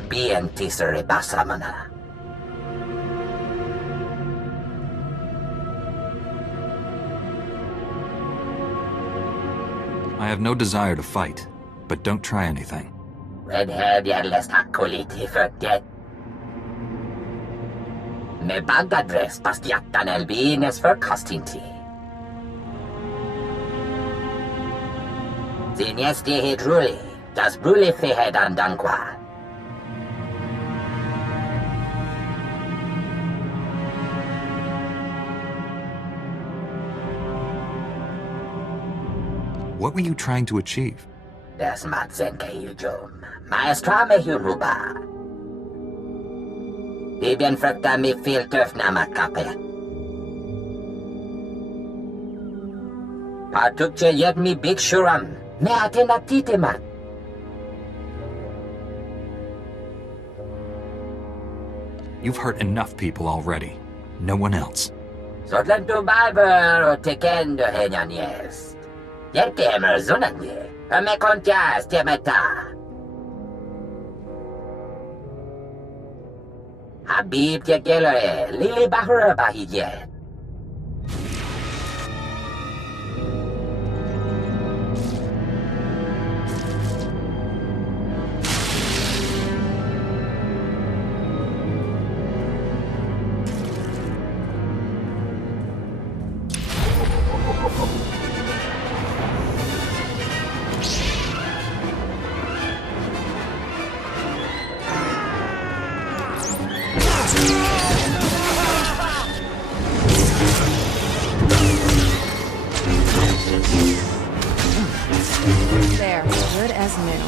Bien teaser basamana. I have no desire to fight, but don't try anything. Redhead jävlas akkoliti för det. Med bagadress pastiatan elbines för kastinti. Sin gäst är helt rolig. Das brulli fehedan dankwa. What were you trying to achieve? Das matsenke hujum. Maestrame huruba. Bibien fruktar mig filtöfnamakappe. Patukche yet mi big shuram. Me atena titemat. You've hurt enough people already. No one else. Sotlan tu barber o tekendo henyanyes. Yetemer zunanye. Me kontias temeta. Habib tegelore. Lili bahura bahije. There, good as new.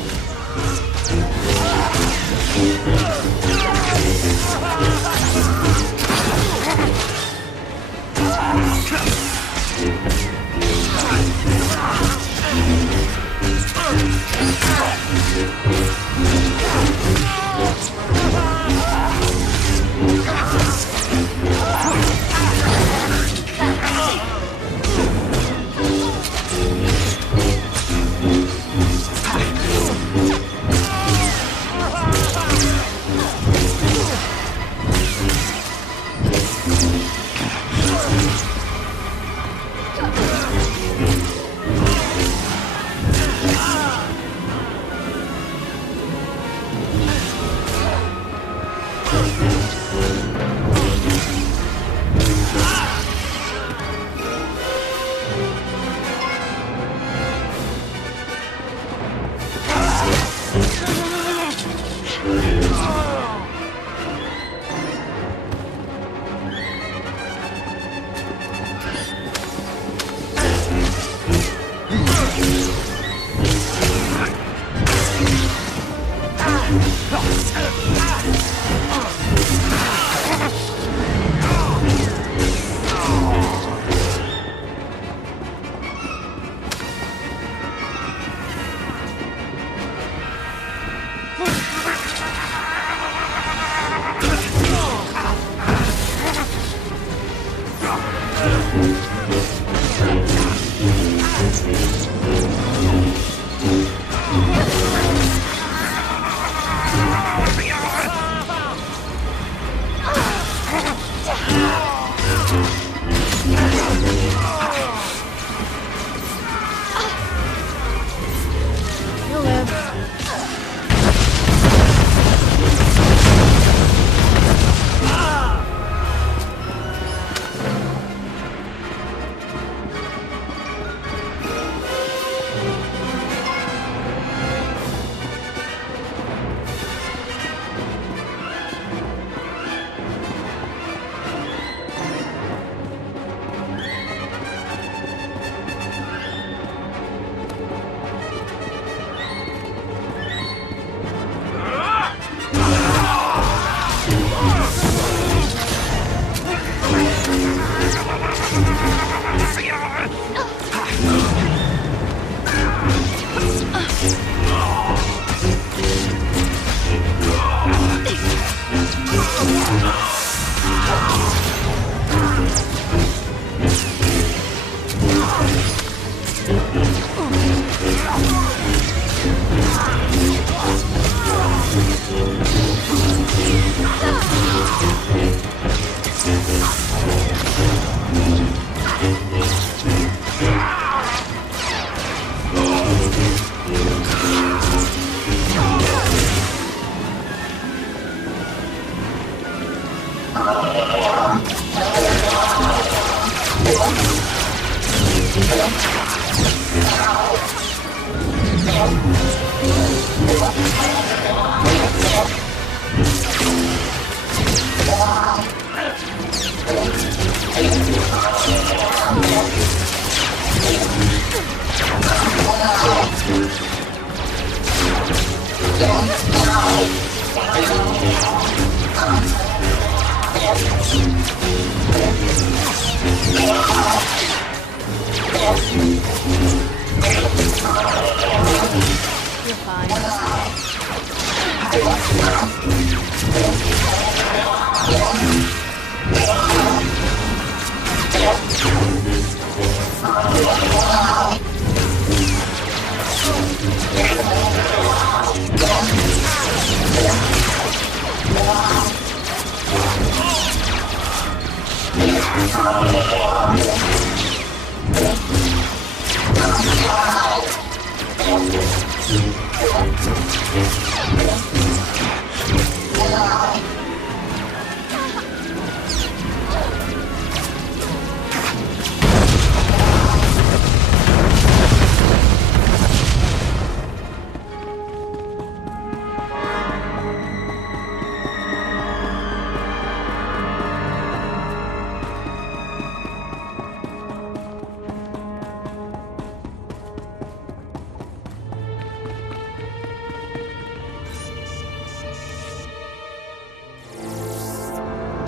You're fine.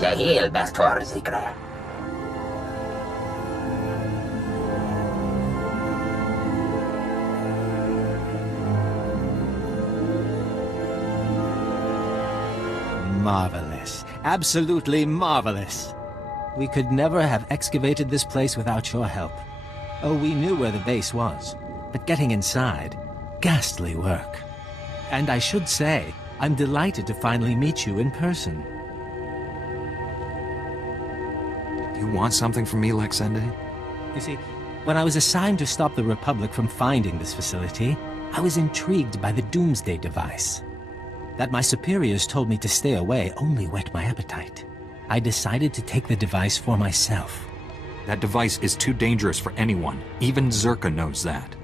Jahil Bastor Zikra. Marvelous. Absolutely marvelous. We could never have excavated this place without your help. Oh, we knew where the base was, but getting inside, ghastly work. And I should say, I'm delighted to finally meet you in person. You want something from me, Lexende? You see, when I was assigned to stop the Republic from finding this facility, I was intrigued by the Doomsday device. That my superiors told me to stay away only whet my appetite. I decided to take the device for myself. That device is too dangerous for anyone. Even Czerka knows that.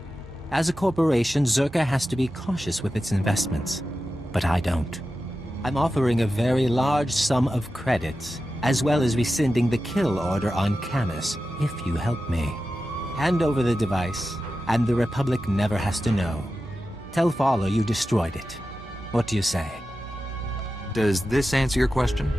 As a corporation, Czerka has to be cautious with its investments. But I don't. I'm offering a very large sum of credits, as well as rescinding the kill order on Camus, if you help me. Hand over the device, and the Republic never has to know. Tell Fowler you destroyed it. What do you say? Does this answer your question?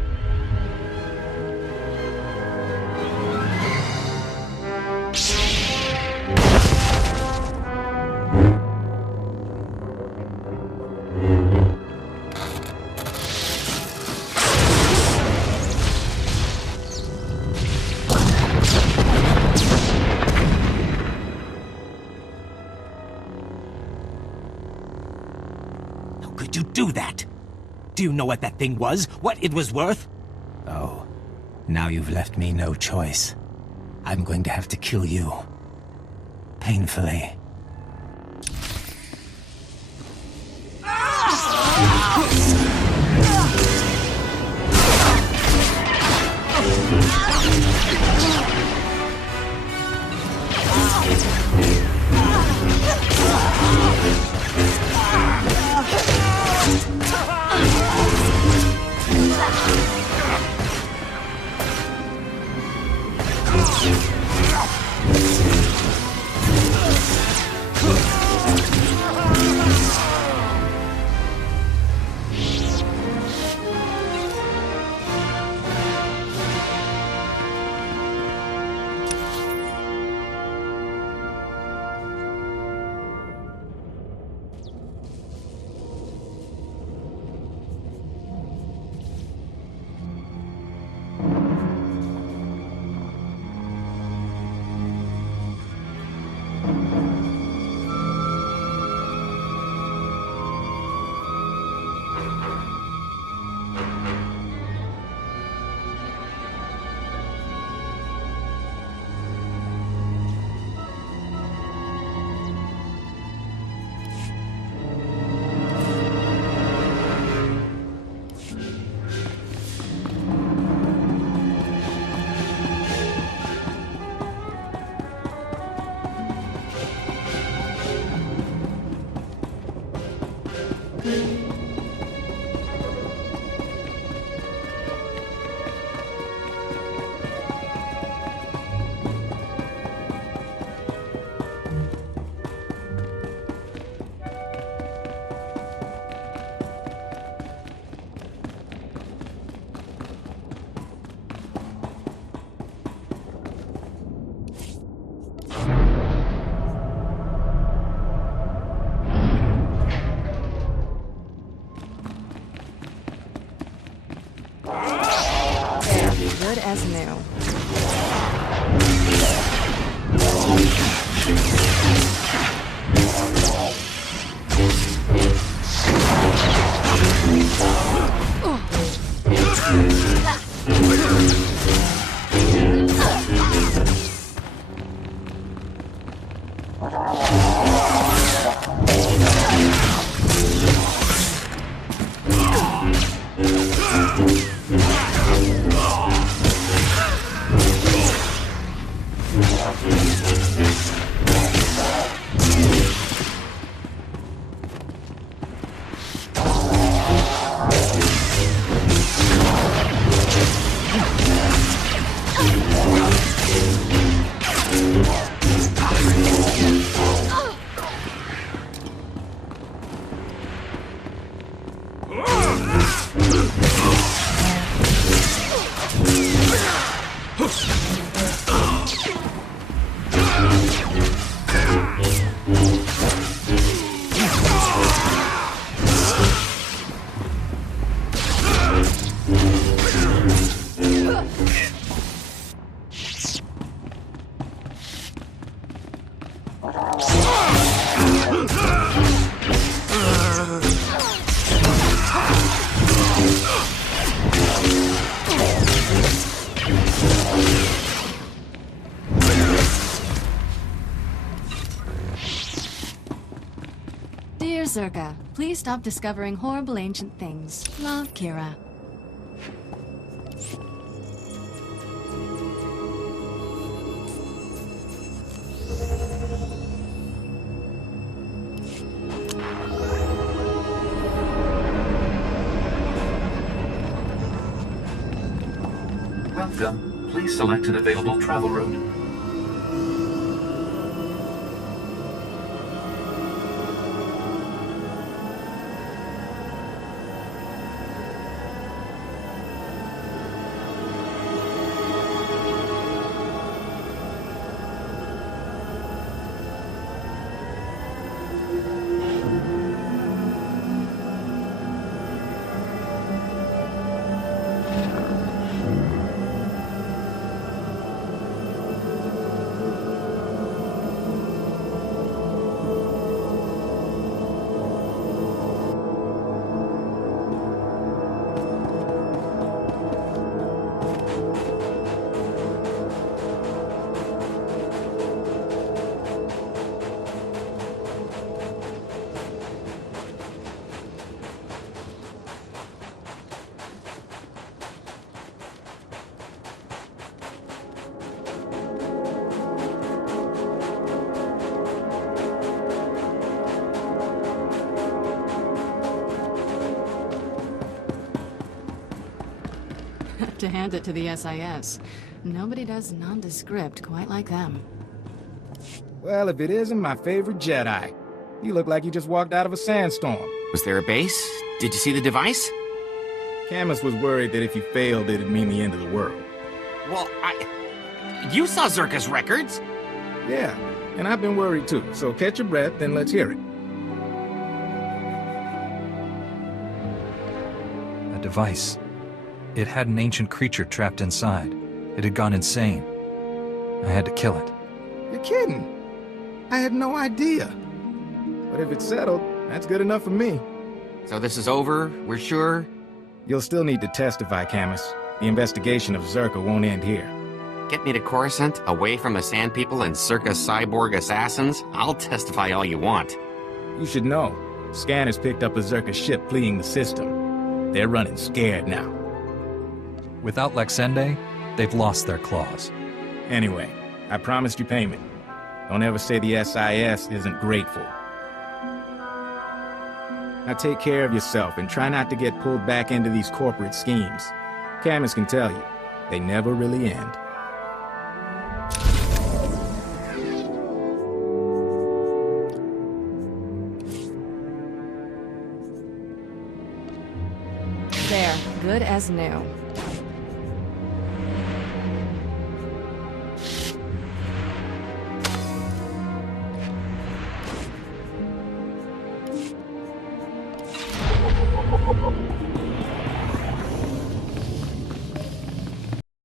Do that? Do you know what that thing was? What it was worth? Oh, now you've left me no choice. I'm going to have to kill you. Painfully. good as new. Dear Czerka, please stop discovering horrible ancient things. Love, Kira. Welcome. Please select an available travel route. To hand it to the SIS. Nobody does nondescript quite like them. Well, if it isn't my favorite Jedi. You look like you just walked out of a sandstorm. Was there a base? Did you see the device? Camus was worried that if you failed, it'd mean the end of the world. Well, you saw Czerka's records. Yeah, and I've been worried too, so catch your breath and let's hear it. A device. It had an ancient creature trapped inside. It had gone insane. I had to kill it. You're kidding. I had no idea. But if it's settled, that's good enough for me. So this is over? We're sure? You'll still need to testify, Camus. The investigation of Czerka won't end here. Get me to Coruscant, away from the Sand People and Czerka's cyborg assassins? I'll testify all you want. You should know. Scanners picked up a Czerka ship fleeing the system. They're running scared now. Without Lexende, they've lost their claws. Anyway, I promised you payment. Don't ever say the SIS isn't grateful. Now take care of yourself and try not to get pulled back into these corporate schemes. Camus can tell you, they never really end. There, good as new.